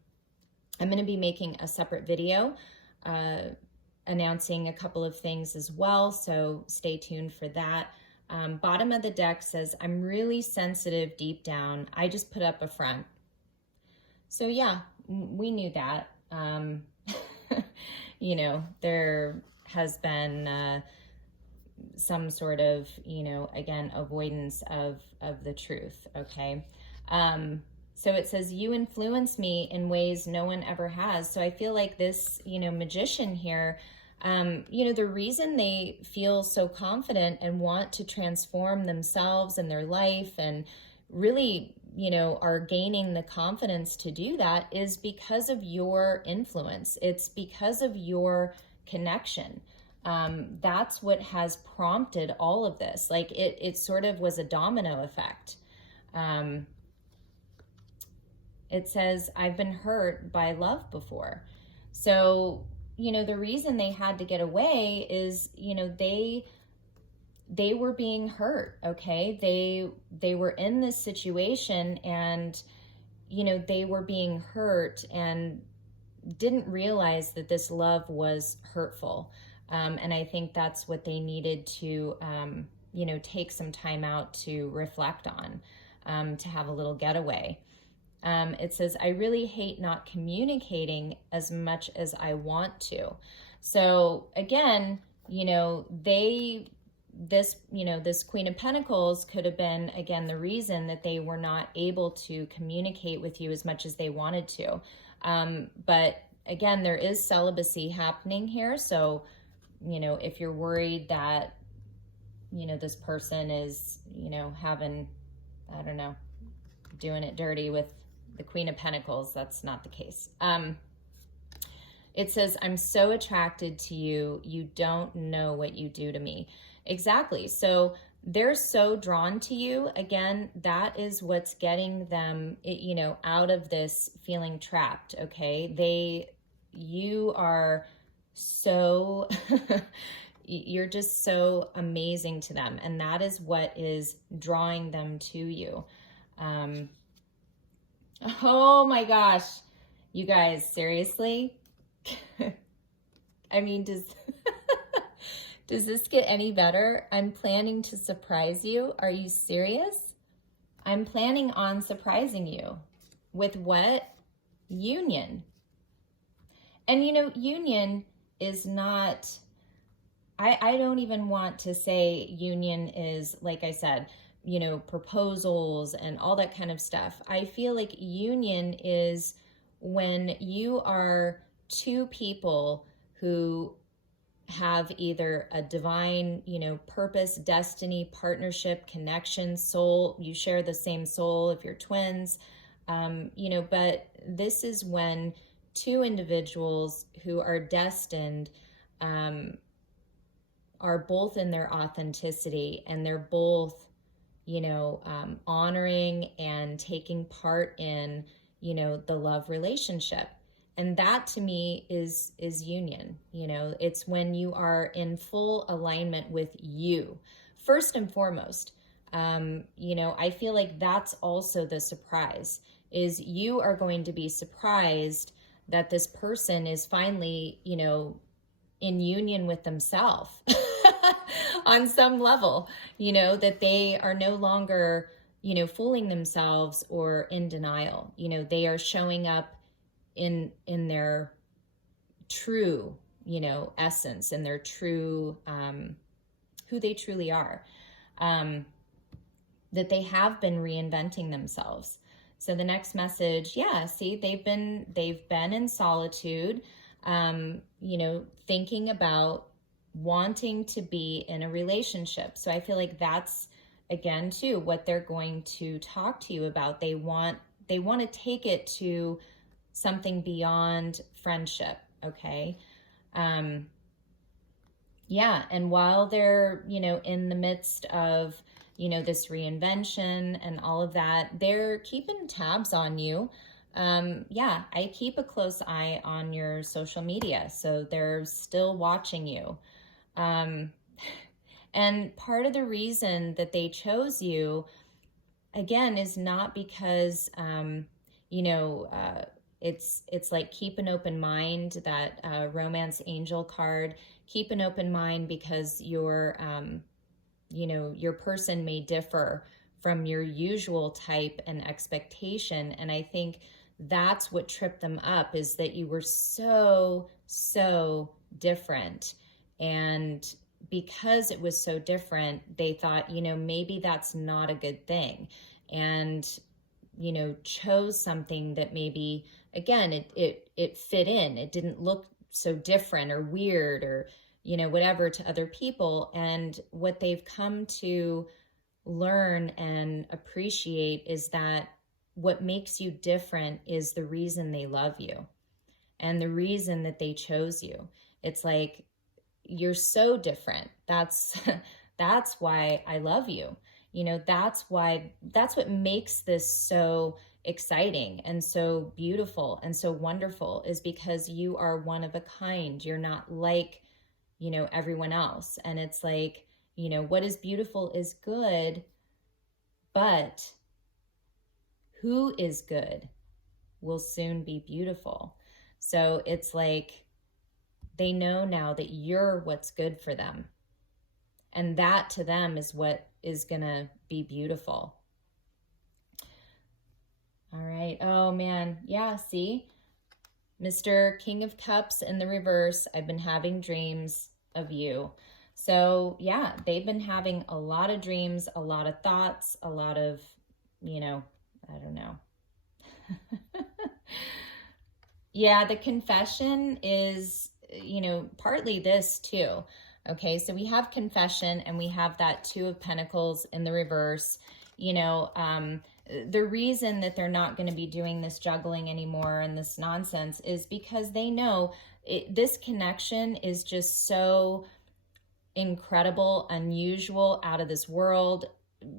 going to be making a separate video announcing a couple of things as well. So stay tuned for that. Bottom of the deck says, I'm really sensitive deep down. I just put up a front. So yeah, we knew that. You know, there has been some sort of, you know, again, avoidance of the truth, okay? So it says, you influence me in ways no one ever has. So I feel like this, you know, magician here, you know, the reason they feel so confident and want to transform themselves and their life and really, you know, are gaining the confidence to do that is because of your influence. It's because of your connection. That's what has prompted all of this. Like it sort of was a domino effect. It says, I've been hurt by love before. So, you know, the reason they had to get away is, you know, they were being hurt, okay? They were in this situation and, you know, they were being hurt and didn't realize that this love was hurtful. And I think that's what they needed to, you know, take some time out to reflect on, to have a little getaway. It says, I really hate not communicating as much as I want to. So again, you know, this Queen of Pentacles could have been, again, the reason that they were not able to communicate with you as much as they wanted to. But again, there is celibacy happening here. So, you know, if you're worried that, you know, this person is, you know, having, I don't know, doing it dirty with the Queen of Pentacles, that's not the case. It says, I'm so attracted to you. You don't know what you do to me. Exactly. So they're so drawn to you. Again, that is what's getting them, you know, out of this feeling trapped. Okay. You are so, you're just so amazing to them. And that is what is drawing them to you. Oh my gosh, you guys, seriously? I mean, does this get any better? I'm planning to surprise you. Are you serious? I'm planning on surprising you. With what? Union. And you know, union is not, I don't even want to say union is, like I said, you know, proposals and all that kind of stuff. I feel like union is when you are two people who have either a divine, you know, purpose, destiny, partnership, connection, soul. You share the same soul if you're twins, you know, but this is when two individuals who are destined are both in their authenticity and they're both, you know, honoring and taking part in, you know, the love relationship. And that to me is union. You know, it's when you are in full alignment with you, first and foremost. You know, I feel like that's also the surprise, is you are going to be surprised that this person is finally, you know, in union with themselves on some level, you know, that they are no longer, you know, fooling themselves or in denial. You know, they are showing up in their true, you know, essence, and their true, who they truly are. That they have been reinventing themselves. So the next message, yeah, see, they've been in solitude, you know, thinking about wanting to be in a relationship. So I feel like that's, again, too, what they're going to talk to you about. They want to take it to something beyond friendship, okay? Yeah, and while they're, you know, in the midst of, you know, this reinvention and all of that, they're keeping tabs on you. Yeah, I keep a close eye on your social media, so they're still watching you. And part of the reason that they chose you, again, is not because, you know, it's like keep an open mind, that romance angel card. Keep an open mind because your, you know, your person may differ from your usual type and expectation. And I think that's what tripped them up, is that you were so different. And because it was so different, they thought, you know, maybe that's not a good thing. And, you know, chose something that maybe, again, it fit in. It didn't look so different or weird or, you know, whatever to other people. And what they've come to learn and appreciate is that what makes you different is the reason they love you and the reason that they chose you. It's like, you're so different. That's why I love you. You know, that's what makes this so exciting and so beautiful and so wonderful, is because you are one of a kind. You're not like, you know, everyone else. And it's like, you know, what is beautiful is good, but who is good will soon be beautiful. So it's like, they know now that you're what's good for them. And that to them is what is gonna be beautiful. All right. Oh man. Yeah, see? Mr. King of Cups in the reverse. I've been having dreams of you. So yeah, they've been having a lot of dreams, a lot of thoughts, a lot of, you know, I don't know. Yeah, the confession is, you know, partly this too. Okay, so we have confession and we have that Two of Pentacles in the reverse. You know, the reason that they're not going to be doing this juggling anymore and this nonsense is because they know this connection is just so incredible, unusual, out of this world,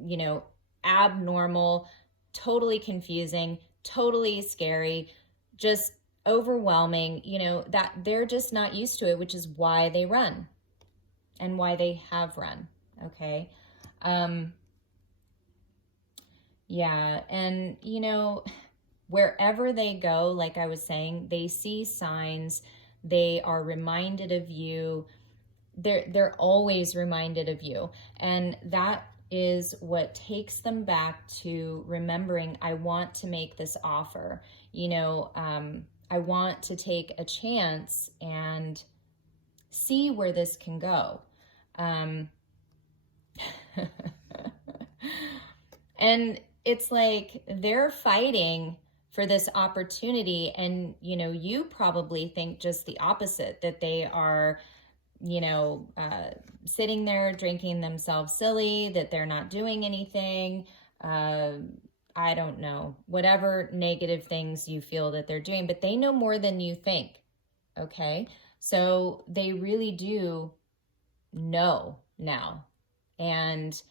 you know, abnormal, totally confusing, totally scary, just overwhelming, you know, that they're just not used to it, which is why they run and why they have run. Okay. Yeah. And, you know, wherever they go, like I was saying, they see signs, they are reminded of you. They're always reminded of you. And that is what takes them back to remembering, I want to make this offer. You know, I want to take a chance and see where this can go. And it's like they're fighting for this opportunity. And, you know, you probably think just the opposite, that they are, you know, sitting there drinking themselves silly, that they're not doing anything. I don't know, whatever negative things you feel that they're doing, but they know more than you think. Okay. So they really do know now. And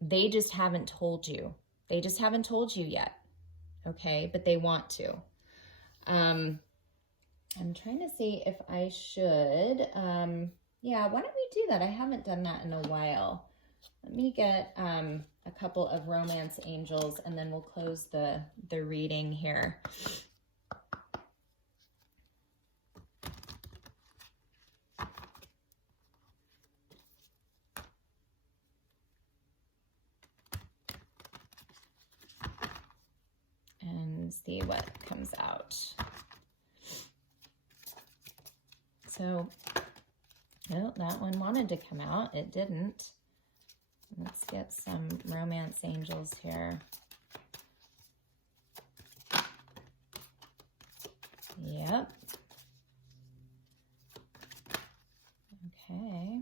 they just haven't told you. They just haven't told you yet. Okay. But they want to. I'm trying to see if I should, yeah, why don't we do that? I haven't done that in a while. Let me get a couple of romance angels and then we'll close the reading here. see what comes out. So, oh, that one wanted to come out. It didn't. Let's get some romance angels here. Yep. Okay.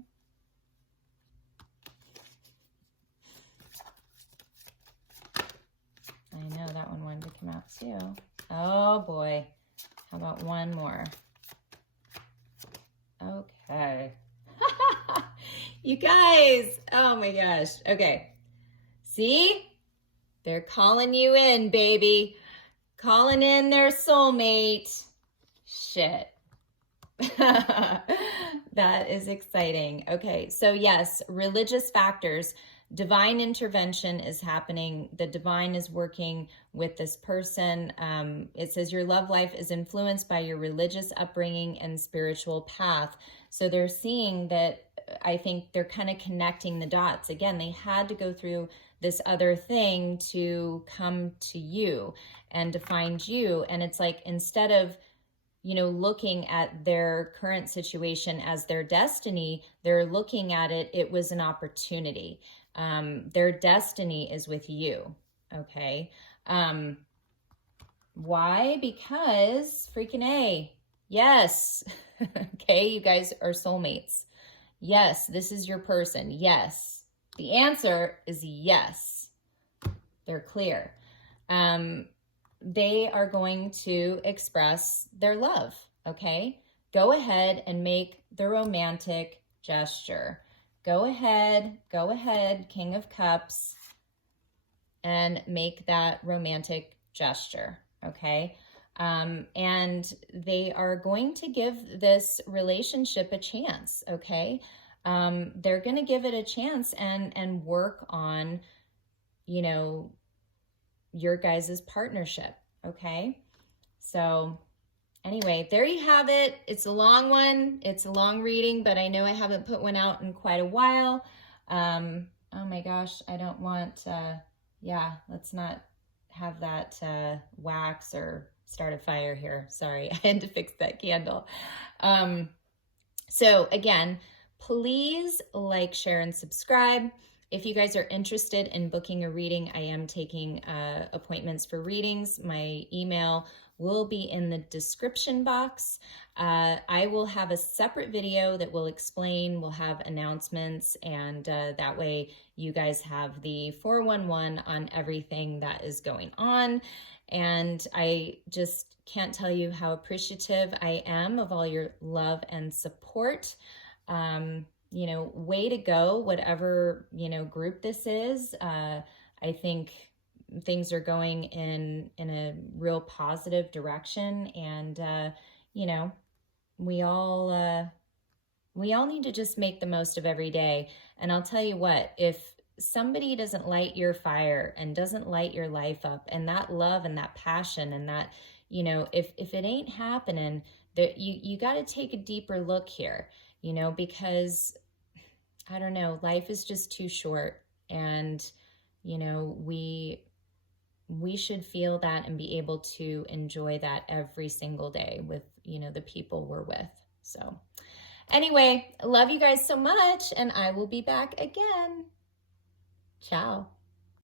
I know that one wanted to come out too. Oh boy. How about one more? Okay. You guys. Oh my gosh. Okay. See? They're calling you in, baby. Calling in their soulmate. Shit. That is exciting. Okay, so yes, religious factors. Divine intervention is happening. The divine is working with this person. It says your love life is influenced by your religious upbringing and spiritual path. So they're seeing that. I think they're kind of connecting the dots. Again, they had to go through this other thing to come to you and to find you. And it's like, instead of, you know, looking at their current situation as their destiny, they're looking at it, it was an opportunity. Their destiny is with you, okay? Why? Because freaking A, yes. Okay, you guys are soulmates. Yes, this is your person. Yes. The answer is yes. They're clear. They are going to express their love, okay? Go ahead and make the romantic gesture. Go ahead, King of Cups, and make that romantic gesture, okay? And they are going to give this relationship a chance, okay? They're going to give it a chance and work on, you know, your guys' partnership, okay? So anyway, there you have it. It's a long one. It's a long reading, but I know I haven't put one out in quite a while. Oh my gosh, I don't want, yeah, let's not have that wax or start a fire here. Sorry, I had to fix that candle. So again, please like, share, and subscribe. If you guys are interested in booking a reading, I am taking appointments for readings. My email will be in the description box. I will have a separate video that will explain, we'll have announcements, and that way you guys have the 411 on everything that is going on. And I just can't tell you how appreciative I am of all your love and support. You know, way to go, whatever, you know, group this is. I think things are going in a real positive direction. And, you know, we all need to just make the most of every day. And I'll tell you what, if somebody doesn't light your fire and doesn't light your life up, and that love and that passion and that, you know, if it ain't happening, that you got to take a deeper look here, you know, because I don't know, life is just too short. And, you know, we should feel that and be able to enjoy that every single day with, you know, the people we're with. So anyway, I love you guys so much, and I will be back again. Ciao.